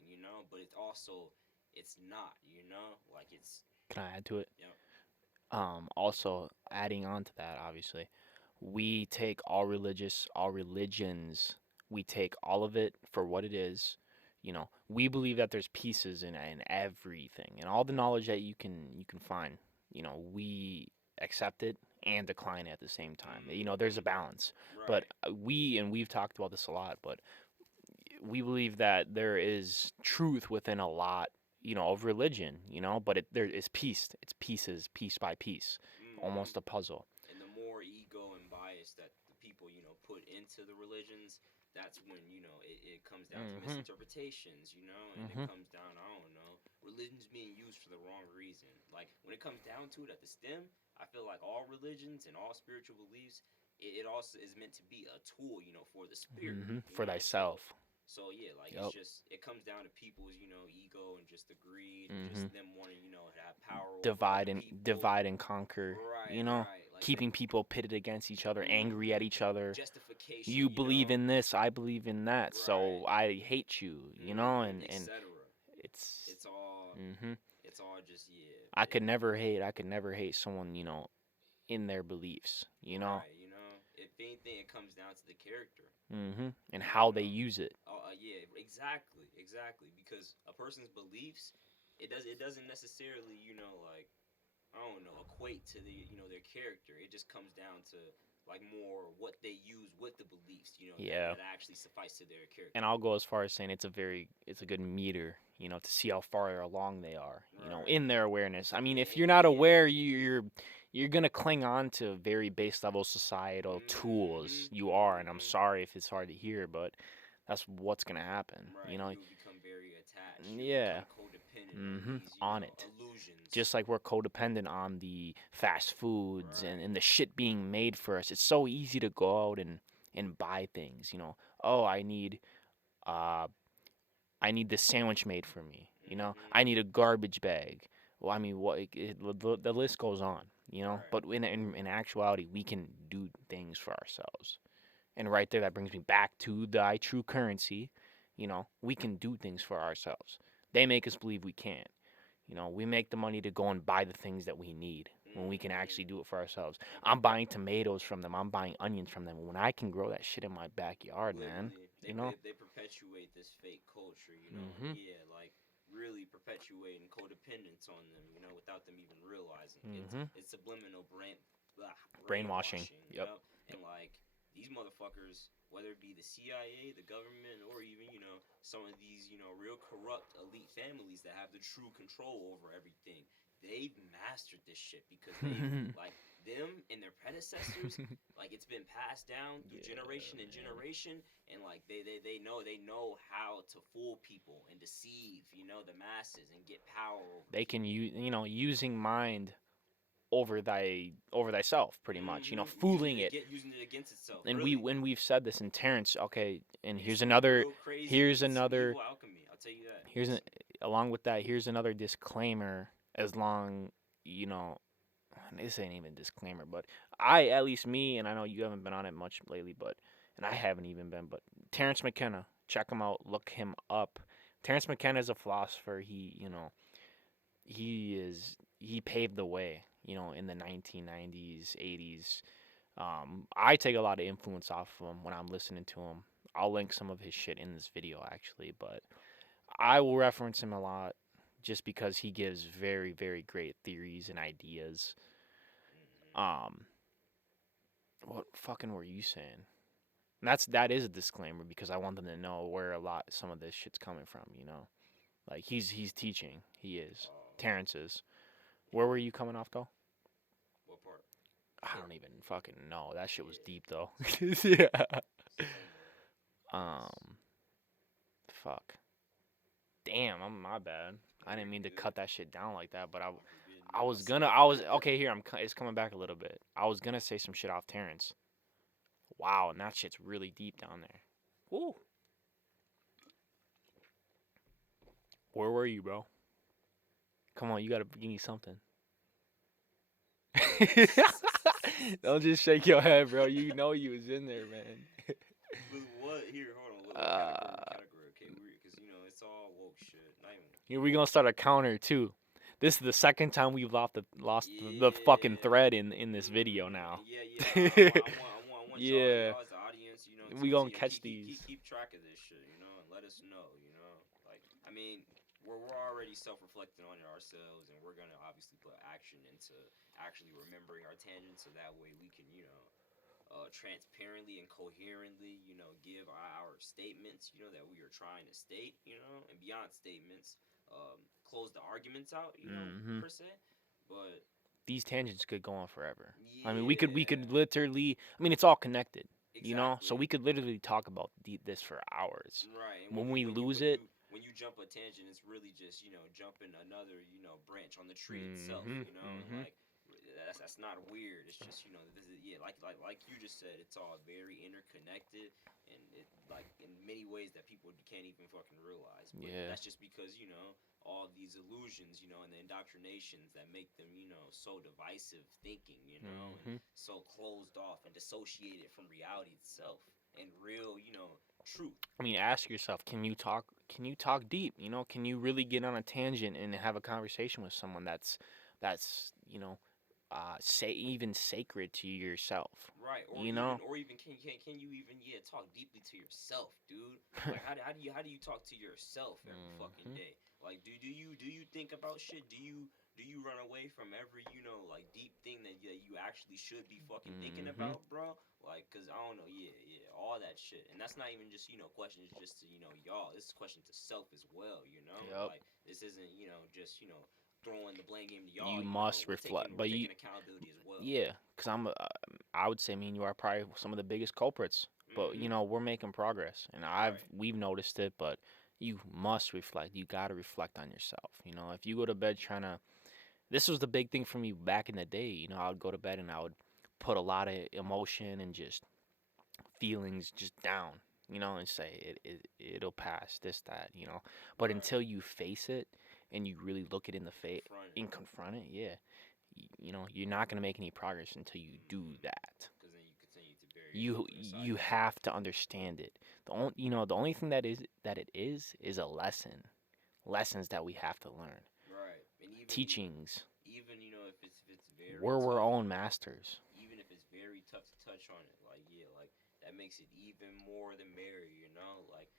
But it's also it's not. Like it's Can I add to it? you know. Also adding on to that, obviously, we take all religions, we take all of it for what it is. We believe that there's pieces in everything, and all the knowledge that you can find. We accept it and decline it at the same time. There's a balance. But Right. we've talked about this a lot, but we believe that there is truth within a lot, of religion, but there is piece. It's pieces, piece by piece, Mm-hmm. almost a puzzle. And the more ego and bias that the people put into the religions, that's when it comes down to Mhm. misinterpretations, and it Mhm. comes down, I don't know, religions being used for the wrong reason. Like when it comes down to it at the stem, I feel like all religions and all spiritual beliefs, it also is meant to be a tool, for the spirit, Mhm. For so thyself. yeah, like it's Yep. just it comes down to people's ego and just the greed and just Mhm. them wanting to have power over other people. Divide and conquer. Right, right. Like they Keeping people pitted against each other, angry at mm-hmm. each other. Justification, You believe in this, I believe in that, so right, I hate you. mm-hmm. And etc. it's. It's all, Mhm. it's all just I could never hate. I could never hate someone. In their beliefs. right. If anything, it comes down to the character. Mhm. And You how they know, use it. yeah, exactly, exactly. Because a person's beliefs, it doesn't necessarily like I don't know equate to the their character. It just comes down to like more what they use with the beliefs, Yeah. that actually suffice to their And character. I'll go as far as saying it's a good meter, to see how far along they are, Right. in their awareness. I mean, if you're not Yeah. aware, you're gonna cling on to very base level societal tools. You are, and I'm Mm-hmm. sorry if it's hard to hear, but that's what's gonna happen. Right. You'll become very attached. You'll Yeah. become codependent on these, On it. illusions. Just like we're codependent on the fast foods Right. and the shit being made for us. It's so easy to go out and buy things. Oh, uh I need this sandwich made for me. Mm-hmm. I need a garbage bag. Well, I mean, the list goes on. Right. But in actuality, we can do things for ourselves. And right there, that brings me back to the true currency. We can do things for ourselves. They make us believe we can't. We make the money to go and buy the things that we need when we can Mm-hmm. actually do it for ourselves. And I'm buying tomatoes from them. I'm buying onions from them when I can grow that shit in my backyard, man. literally, You know? they perpetuate this fake culture, and Mhm. yeah, like really perpetuating codependence on them, without them even realizing Mhm. it's subliminal Brainwashing. brainwashing, Yep. and like these motherfuckers, whether it be the CIA, the government, or even some of these real corrupt elite families that have the true control over everything, they've mastered this shit because they've like them and their predecessors, like it's been passed down through Yeah, generation and man. generation, and like they know how to fool people and deceive the masses and get power over They can people. using mind over thyself pretty much. Fooling it. Using it against itself, And really. we've said this in Terence. Okay, and It's here's some another real crazy here's and some another evil alchemy, I'll tell you that. here's an along with that, here's another disclaimer. As long you know this ain't even a disclaimer, but at least me, and I know you haven't been on it much lately, but and I haven't even been, but Terence McKenna, check him out, look him up. Terence McKenna is a philosopher. He paved the way, in the 1990s, 80s. I take a lot of influence off of him when I'm listening to him. I'll link some of his shit in this video actually, but I will reference him a lot just because he gives very, very great theories and ideas. Hmm. Um, what fucking were you saying? And that is a disclaimer because I want them to know where some of this shit's coming from. Like he's teaching. He is. Terrence is. Where were you coming off though? What part? I don't even fucking know. That shit was Yeah, deep though. same, Yeah. same, bro. It's Um. Fuck. Damn. My bad. No, I didn't you're mean to good. cut that shit down like that, but I'm forbidden. I No, was see, gonna, I was okay. Here, it's coming back a little bit. I was gonna say some shit off Terrence. Wow, and that shit's really deep down there. Woo. Where were you, bro? Come on, you gotta give me something. Don't just shake your head, bro. You know you was in there, man. with what? Here, hold on. What Uh, category? Okay, weird, because you know it's all woke shit. Not even. Here we gonna start a counter too. This is the second time we've lost the fucking Yeah. thread in this video now. Yeah, yeah. I want Yeah, y'all as the audience, you know, we to gonna you know, catch these. keep track of this shit, you know, and let us know, you know. Like, I mean, we're already self-reflecting on it ourselves, and we're gonna obviously put action into actually remembering our tangents, so that way we can, you know, transparently and coherently, you know, give our statements, you know, that we are trying to state, you know, and beyond statements, close the arguments out, you know, Hmm. per se. But These tangents could go on forever. I mean, we could yeah, literally. I mean, it's all connected, so exactly. we could literally talk about this for hours. Right, and When we lose it, when you jump a tangent, it's really just you know jumping another you know branch on the tree itself, hmm you know, and hmm like that's not weird. It's just you know this is yeah like you just said, it's all very interconnected, and it like in many ways that people can't even fucking realize. But yeah, that's just because you know all these illusions, you know, and the indoctrinations that make them you know so divisive thinking, you know, and hmm so closed off and dissociated from reality itself and real, you know, truth. I mean, ask yourself, can you talk? Can you talk deep? Can you really get on a tangent and have a conversation with someone that's say even sacred to Right. yourself? Or You even know. can you even yeah talk deeply to yourself, dude? Like how do you talk to yourself every fucking hmm day? Like do you think about shit? Do you run away from every you know like deep thing that you actually should be fucking thinking hmm about, bro? Like cuz I don't know, yeah, all that shit. And that's not even just, you know, questions just to, you know, y'all. This is a question to self as well, you know? Yep. Like this isn't, you know, just, you know, throwing the blame game to y'all, You you know? must reflect, We're but taking accountability as well. yeah, because I would say me and you are probably some of the biggest culprits, but Mhm. we're making progress, and Right. we've noticed it, but you must reflect. You got to reflect on yourself. If you go to bed trying to, this was the big thing for me back in the day. I would go to bed and I would put a lot of emotion and just feelings just down, and say it'll pass, this, that, but Right. until you face it and you really look it in the face Confront it. and confront it, yeah, you're not going to make any progress until you do Mhm. that. Cuz then you continue to bury you yourself inside you yourself. have to understand it. The only thing that it is a lessons that we have to learn, Right. And teachings. even you know if it's very We're our tough, own masters. even if it's very tough to touch on it, like yeah, like that makes it even more the merrier, you know? Like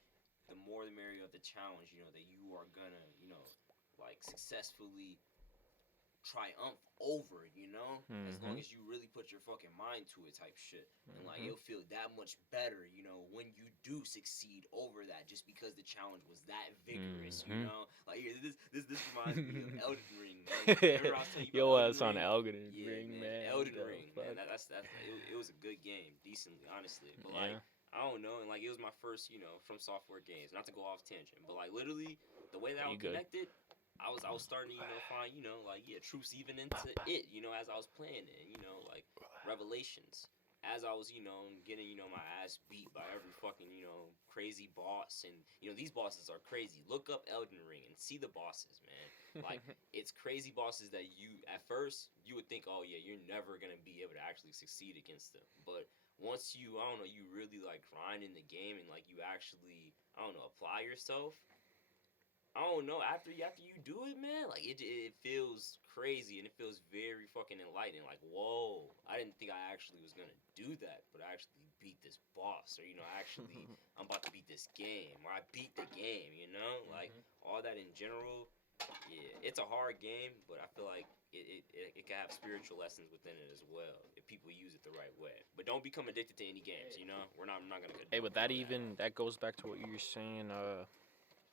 the more the merrier of the challenge, you know, that you are gonna, you know, like successfully triumph over it, you know? As long Mhm. as you really put your fucking mind to it type shit. And like Mhm. it'll feel that much better, you know, when you do succeed over that just because the challenge was that vigorous, you Mhm. know? Like this reminds me of Elden Ring, man. Remember I was telling you about Yo, Elden ass on Ring? Elgin Yeah, Ring, man. man. Elden The Ring, man. fuck? It was a good game, decently, honestly. But like Yeah. I don't know, and like it was my first, you know, from software games. Not to go off tangent, but like literally the way that I You good? connected, I was starting to, you know, find, you know, like yeah, truths even into it, you know, as I was playing it, and, you know, like revelations. As I was, you know, getting, you know, my ass beat by every fucking, you know, crazy boss, and you know, these bosses are crazy. Look up Elden Ring and see the bosses, man. Like it's crazy bosses that you at first you would think, oh yeah, you're never gonna be able to actually succeed against them. But once you, I don't know, you really like grind in the game and like you actually, I don't know, apply yourself. I don't know. After you do it, man, like it feels crazy and it feels very fucking enlightening. Like, whoa, I didn't think I actually was gonna do that, but I actually beat this boss, or you know, actually I'm about to beat this game, or I beat the game. You know, like all that in general. Yeah, it's a hard game, but I feel like it can have spiritual lessons within it as well if people use it the right way. But don't become addicted to any games. You know, I'm not gonna Hey, but that condone that. even that goes back to what you were saying,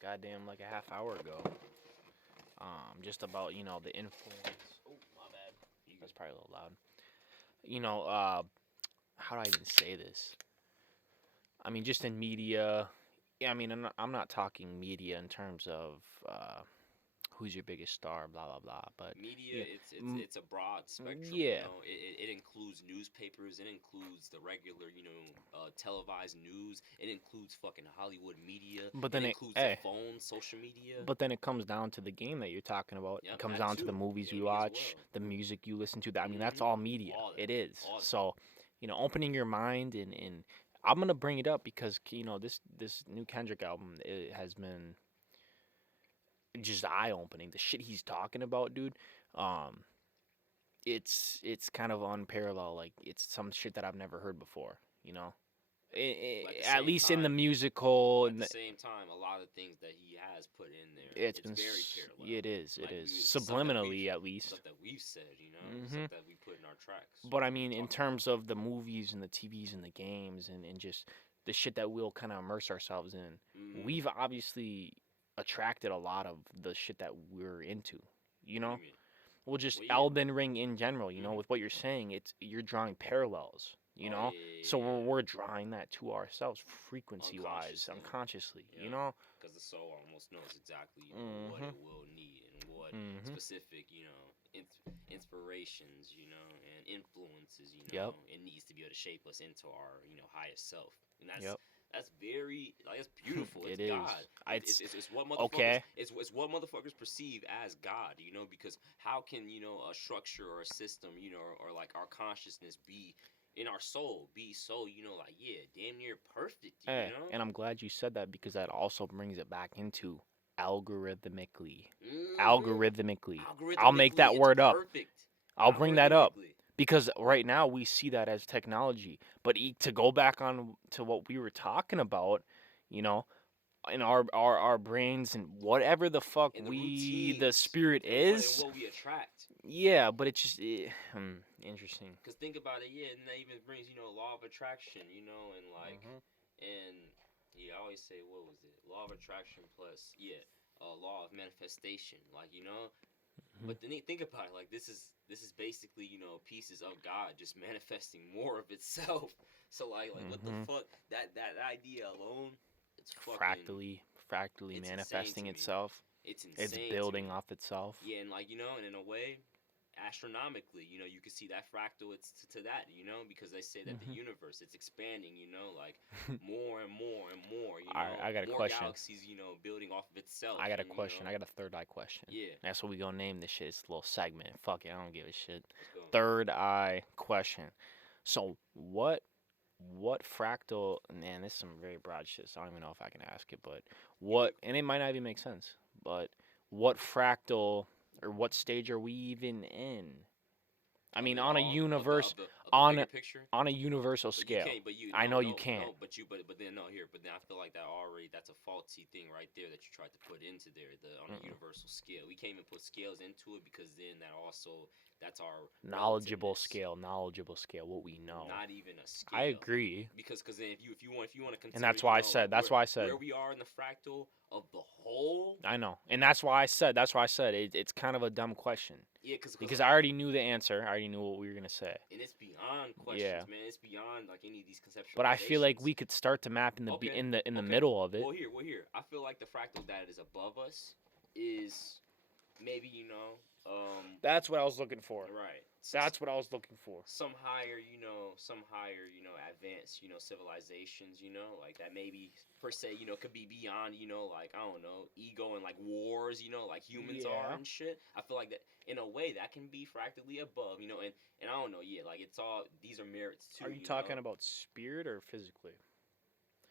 goddamn, like a half hour ago. Just about the influence. Oh, my bad. You That's probably a little loud. How do I even say this? I mean, just in media. Yeah, I mean, I'm not talking media in terms of who's your biggest star, blah blah blah. But Media, yeah, it's a broad spectrum. You yeah. know, it includes newspapers. It includes the regular, televised news. It includes fucking Hollywood media. But It then it, includes the hey, phone, social media. but then it comes down to the game that you're talking about. It Yep, comes that down to the too. movies you Gaming as watch, well. the music you listen to. That I mean, that's Mm-hmm. all media. All It that. is. All that. So, opening your mind and I'm gonna bring it up because this new Kendrick album, it has been just eye opening. The shit he's talking about, dude. Um, it's kind of unparalleled. Like it's some shit that I've never heard before. But at the At same least in the time, musical at and the same time, a lot of things that he has put in there, it's it's been very parallel. it is Like subliminally at least. stuff that we've said, Hmm. stuff that we put in our tracks. But I mean, in Talking terms of the movies and the TVs and the games and just the shit that we'll kind of immerse ourselves in, Mm-hmm. we've obviously attracted a lot of the shit that we're into. You What do know, you mean? well, just Well, yeah. Elden Ring in general. Mhm. With what you're saying, you're drawing parallels. Oh, yeah, So yeah. we're drawing that to ourselves, frequency wise, Unconsciously. unconsciously. Yeah. Because the soul almost knows exactly what Mhm. it will need and what Mhm. specific inspirations and influences Yep. it needs to be able to shape us into our highest self. And Yep. that's very it's beautiful. It It's is. God. It's what motherfuckers Okay. it's what motherfuckers perceive as God. Because how can a structure or a system or like our consciousness be in our soul be so like damn near perfect. And I'm glad you said that because that also brings it back into algorithmically. Algorithmically. I'll make that Algorithmically, it's word up. perfect. I'll bring that up Algorithmically. because right now we see that as technology. But to go back on to what we were talking about, you know, in our brains and whatever the fuck And the routines spirit and is. what we attract. Yeah, but it's just interesting. Because think about it, and that even brings law of attraction, and like Mhm. and I always say what was it? Law of attraction plus law of manifestation, Mhm. But then think about it, like this is basically pieces of God just manifesting more of itself. So like what the Mhm. fuck that idea alone, it's fucking Fractally it's insane to manifesting me. itself. It's It's insane to building me. off itself. Yeah, and and in a way, astronomically, you can see that fractal. It's to that, because they say that the Mhm. universe it's expanding. Like more and more and more. All right, I got a more question. galaxies. Building off of itself. I got a and, question. I got a third eye question. Yeah. That's what we gonna name this shit. It's a little segment. Fuck it, I don't give a shit. Let's go. Third eye question. So what fractal? Man, this is some very broad shit. So I don't even know if I can ask it, but what? And it might not even make sense. But what fractal or what stage are we even in? I mean, on a universe, Of the on bigger picture. on a universal But scale. you can't. But you. I No, know no, you can't. No, but then no here. But then I feel like that's a faulty thing right there that you tried to put into there. On a universal scale, we can't even put scales into it because then that's our Knowledgeable relativeness. scale. What we know. Not even a scale. I agree. Because then if you want to consider, And that's why I said. That's why I said. where we are in the fractal of the whole. I know, and that's why I said. That's why I said it's kind of a dumb question. Yeah, Because I already knew the answer. I already knew what we were gonna say. And it's beyond questions, Yeah. man. It's beyond like any of these conceptualizations. But I feel like we could start to map in the Okay, in the okay. middle of it. Well, here. I feel like the fractal that is above us is maybe That's what I was looking for. right. That's what I was looking for. Some higher, advanced, civilizations, like that maybe per se, could be beyond, like I don't know, ego and like wars, like humans are Yeah. and shit. I feel like that in a way that can be fractally above, and I don't know, like it's all these are merits too. Are you talking about spirit or physically?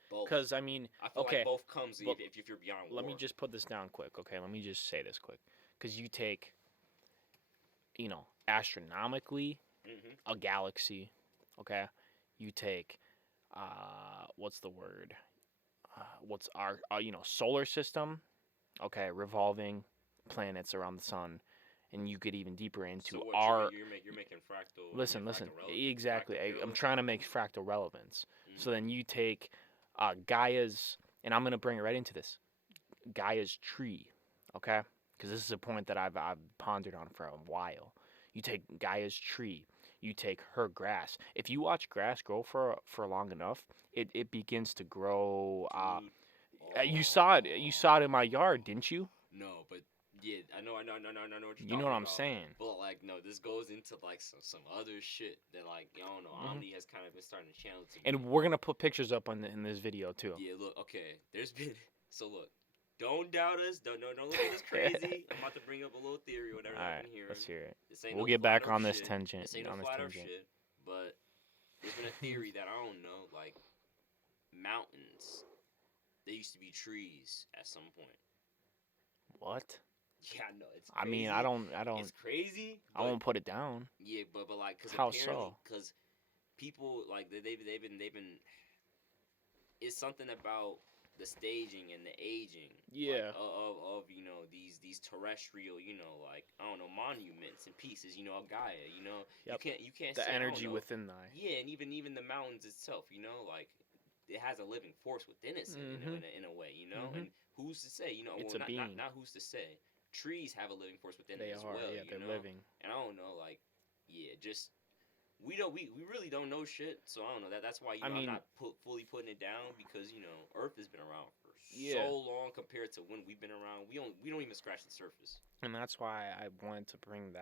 both? Because I mean, I feel okay, like both comes but if you're beyond let war. me just put this down quick. Okay, let me just say this quick. Because you take, astronomically, Mm-hmm. a galaxy. Okay, you take, what's the word? What's our solar system? Okay, revolving planets around the sun, and you get even deeper into So what our. you're making fractal. Listen, exactly. I'm fractal trying to make fractal relevance. Mhm. So then you take Gaia's, and I'm gonna bring it right into this. Gaia's tree, okay? Because this is a point that I've pondered on for a while. You take Gaia's tree, you take her grass. If you watch grass grow for long enough, it begins to grow. Dude, You saw it. You saw it in my yard, didn't you? No, but Yeah, I know what you're You know what talking I'm about. saying? But like, no, this goes into like some other shit that like I don't know. Mhm. Omni has kind of been starting to channel to. And we're gonna put pictures up in this video too. Yeah, look, okay. There's been so look. Don't doubt us. Don't look at us crazy. I'm about to bring up a little theory, whatever All I've right, been hearing. let's hear it. This ain't We'll no get flat back earth on this shit. tangent. This ain't no On this flat earth tangent. shit. But there's been a theory that I don't know, like mountains. They used to be trees at some point. What? Yeah, I know it's. I Crazy. mean, I don't. It's crazy. I won't put it down. Yeah, but like, cause How apparently, so? cause people like they've been. It's something about the staging and the aging. Yeah. Like, of these terrestrial like I don't know monuments and pieces of Gaia. Yep. You can't The say, energy within thy. Yeah, and even the mountains itself. Like it has a living force within it in a way. And who's to say? It's well, a being. not who's to say. Trees have a living force within They it as are. well. Yeah, they're living. And I don't know, like, yeah, just we really don't know shit. So I don't know that's why I'm not fully putting it down because Earth has been around for so long compared to when we've been around. We don't even scratch the surface. And that's why I wanted to bring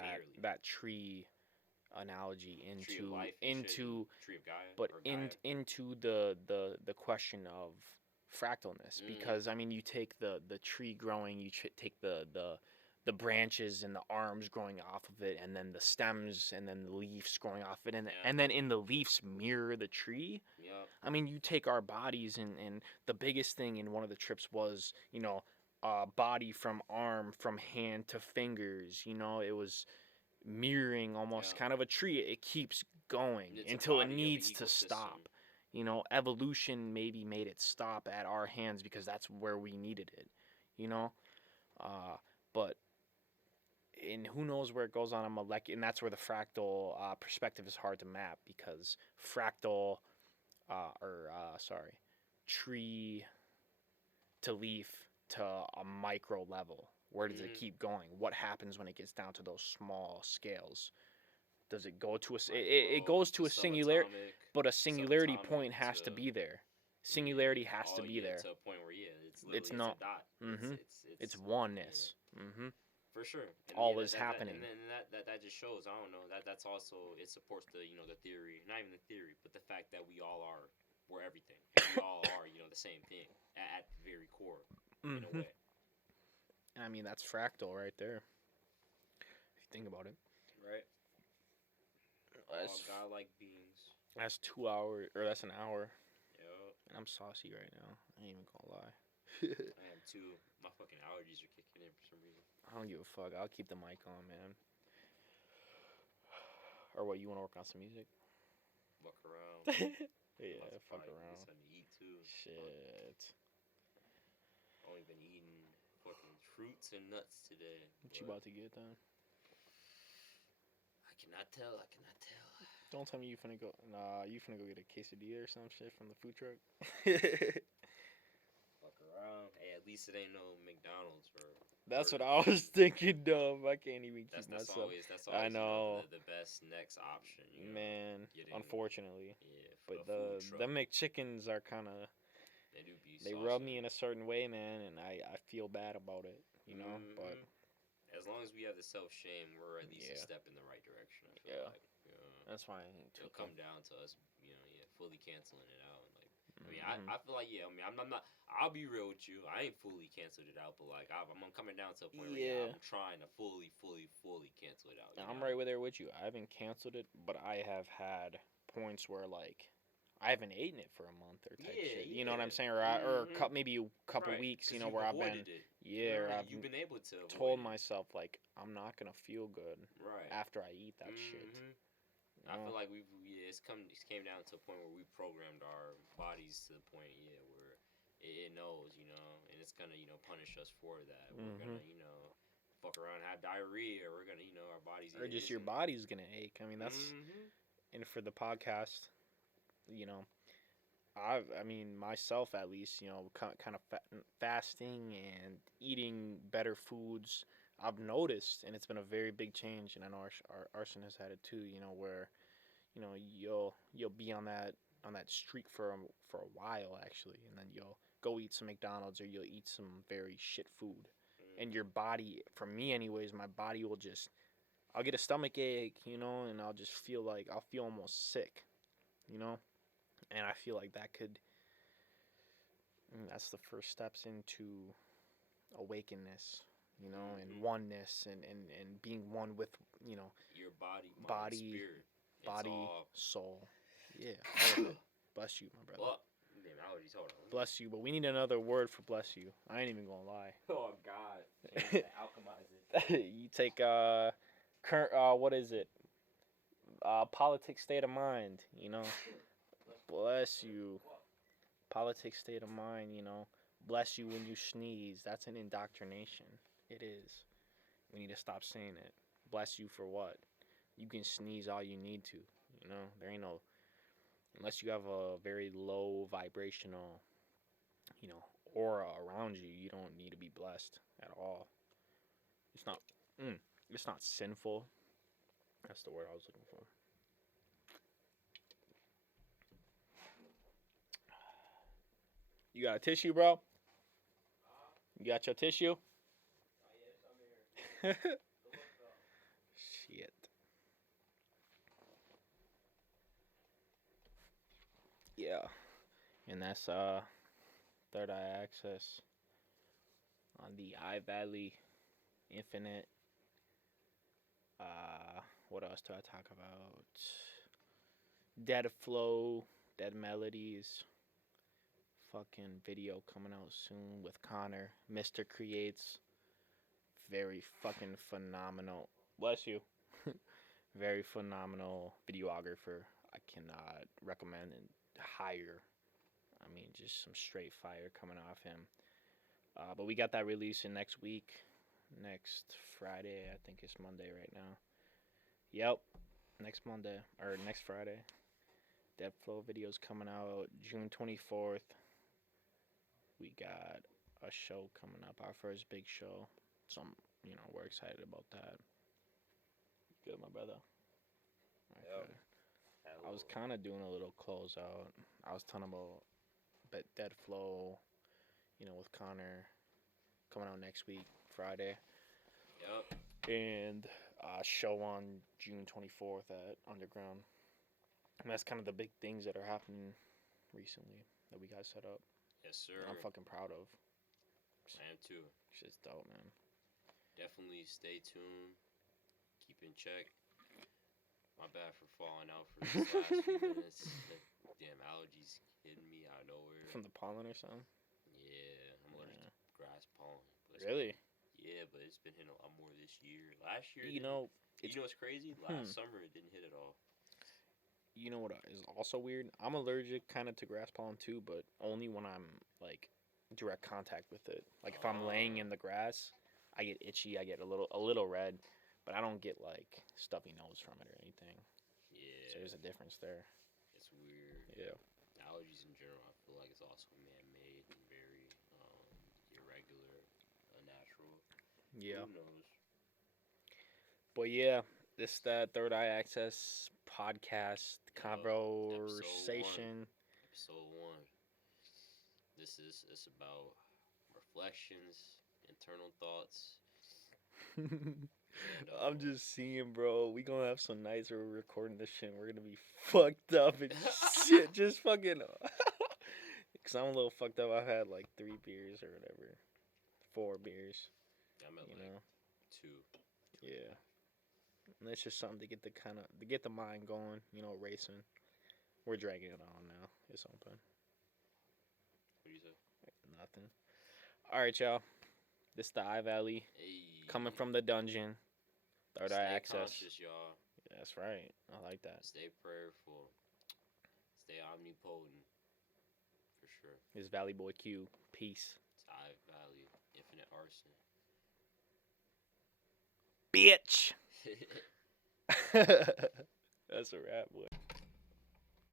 that tree analogy into tree of Gaia, but into the question of fractalness, because I mean you take the tree growing, you take the branches and the arms growing off of it, and then the stems and then the leaves growing off it, and then in the leaves mirror the tree. Yeah. I mean, you take our bodies, and the biggest thing in one of the trips was body from arm, from hand to fingers. It was mirroring almost kind of a tree. It keeps going until it needs to stop. Evolution maybe made it stop at our hands because that's where we needed it. But and who knows where it goes on a molecular, and that's where the fractal perspective is hard to map, because fractal tree to leaf to a micro level, where does it keep going? What happens when it gets down to those small scales? Does it go to it goes to a singularity, but a singularity point has to be there. Singularity has to be there. To a point where it's not. A dot. It's oneness. For sure. And all is happening. And that just shows, I don't know, that's also, it supports the the theory, not even the theory, but the fact that we're everything. We all are, the same thing at the very core, in a way. I mean, that's fractal right there, if you think about it. Right. All godlike beings. That's 2 hours, or that's an hour. Yep. And I'm saucy right now. I ain't even gonna lie. I am too. My fucking allergies are kicking in for some reason. I don't give a fuck. I'll keep the mic on, man. Or what, you want to work on some music? Fuck around. Yeah, fuck around. Get something to eat too. Shit. I've only been eating fucking fruits and nuts today. What you about to get then? I cannot tell. Don't tell me you finna go. Nah, you finna go get a quesadilla or some shit from the food truck. Fuck around. Hey, at least it ain't no McDonald's, bro. That's what I was thinking of. I can't even keep myself. That's always I know. The best next option. Man, unfortunately. Yeah. But the McChickens are kind of. They rub me in a certain way, man, and I feel bad about it, But as long as we have the self-shame, we're at least a step in the right direction. I feel like. That's fine. It'll come down to us, fully canceling it out. And I feel like, I'm not. I'll be real with you. I ain't fully canceled it out, but like I'm coming down to a point where I'm trying to fully cancel it out. I'm right there with you. I haven't canceled it, but I have had points where like I haven't eaten it for a month or type shit. You know what I'm saying? Or maybe a couple weeks. Where I've been. I've you've been able to told myself like I'm not gonna feel good after I eat that shit. I feel like it's came down to a point where we programmed our bodies to the point where it knows, and it's gonna punish us for that. We're gonna fuck around and have diarrhea, or we're gonna our bodies or just your body's gonna ache. I mean that's and for the podcast, I mean myself at least, kind of fasting and eating better foods. I've noticed, and it's been a very big change, and I know our Arson has had it too. Where, you'll be on that streak for a while actually, and then you'll go eat some McDonald's or you'll eat some very shit food, and your body, for me anyways, my body will just, I'll get a stomach ache, you know, and I'll just feel like, I'll feel almost sick, you know, and I feel like that could, that's the first steps into awakenness, you know, and oneness, and being one with, you know, your body, spirit, body, all... soul. Yeah, all of it. Bless you, my brother. What? Damn allergies, hold on. Bless you, but we need another word for bless you. I ain't even gonna lie. Oh God, alchemize it. You take current what is it? Politics state of mind, you know. Bless you. Politics state of mind, you know. Bless you when you sneeze. That's an indoctrination. It is. We need to stop saying it. Bless you for what? You can sneeze all you need to, you know. There ain't no, unless you have a very low vibrational, you know, aura around you, you don't need to be blessed at all. It's not it's not sinful. That's the word I was looking for. You got a tissue, bro? You got your tissue? Shit. Yeah. And that's third eye access on the EyeValley Infinite. What else do I talk about? Dead Flow, Dead Melodies. Fucking video coming out soon with Connor. Mr. Creates. Very fucking phenomenal. Bless you. Very phenomenal videographer. I cannot recommend and hire. I mean, just some straight fire coming off him. But we got that releasing next week. Next Friday. I think it's Monday right now. Yep. Next Monday. Or next Friday. Dead Flow videos coming out June 24th. We got a show coming up. Our first big show. So, you know, we're excited about that. Good, my brother. Yep. I was kind of doing a little closeout. I was talking about Dead Flow, you know, with Connor coming out next week, Friday. Yep. And a show on June 24th at Underground. And that's kind of the big things that are happening recently that we got set up. Yes, sir. I'm fucking proud of. I am too. Shit's dope, man. Definitely stay tuned. Keep in check. My bad for falling out for these last few minutes. Damn allergies hitting me out of nowhere. From the pollen or something? Yeah, I'm allergic to grass pollen. Really? Yeah, but it's been hitting a lot more this year. Last year, you know what's crazy? Last summer, it didn't hit at all. You know what is also weird? I'm allergic kind of to grass pollen too, but only when I'm like direct contact with it. Like if I'm laying in the grass, I get itchy. I get a little red, but I don't get like stuffy nose from it or anything. Yeah. So there's a difference there. It's weird. Yeah. Allergies in general, I feel like it's also man-made and very irregular, unnatural. Yeah. Who knows? But yeah, this that Third Eye Access podcast conversation. Episode 1. It's about reflections, internal thoughts. And, I'm just seeing, bro. We gonna have some nights where we're recording this shit. And we're gonna be fucked up and shit. Just fucking. Cause I'm a little fucked up. I've had like 3 beers or whatever, 4 beers. I'm at you know? 2. Yeah. And it's just something to get the mind going. You know, racing. We're dragging it on now. It's open. What do you say? Nothing. All right, y'all. This is the EyeValley. Hey. Coming from the dungeon. Third Eye Access. Stay conscious, y'all. That's right. I like that. Stay prayerful. Stay omnipotent. For sure. This is Valley Boy Q. Peace. It's EyeValley. Infinite arson. Bitch. That's a rap, boy.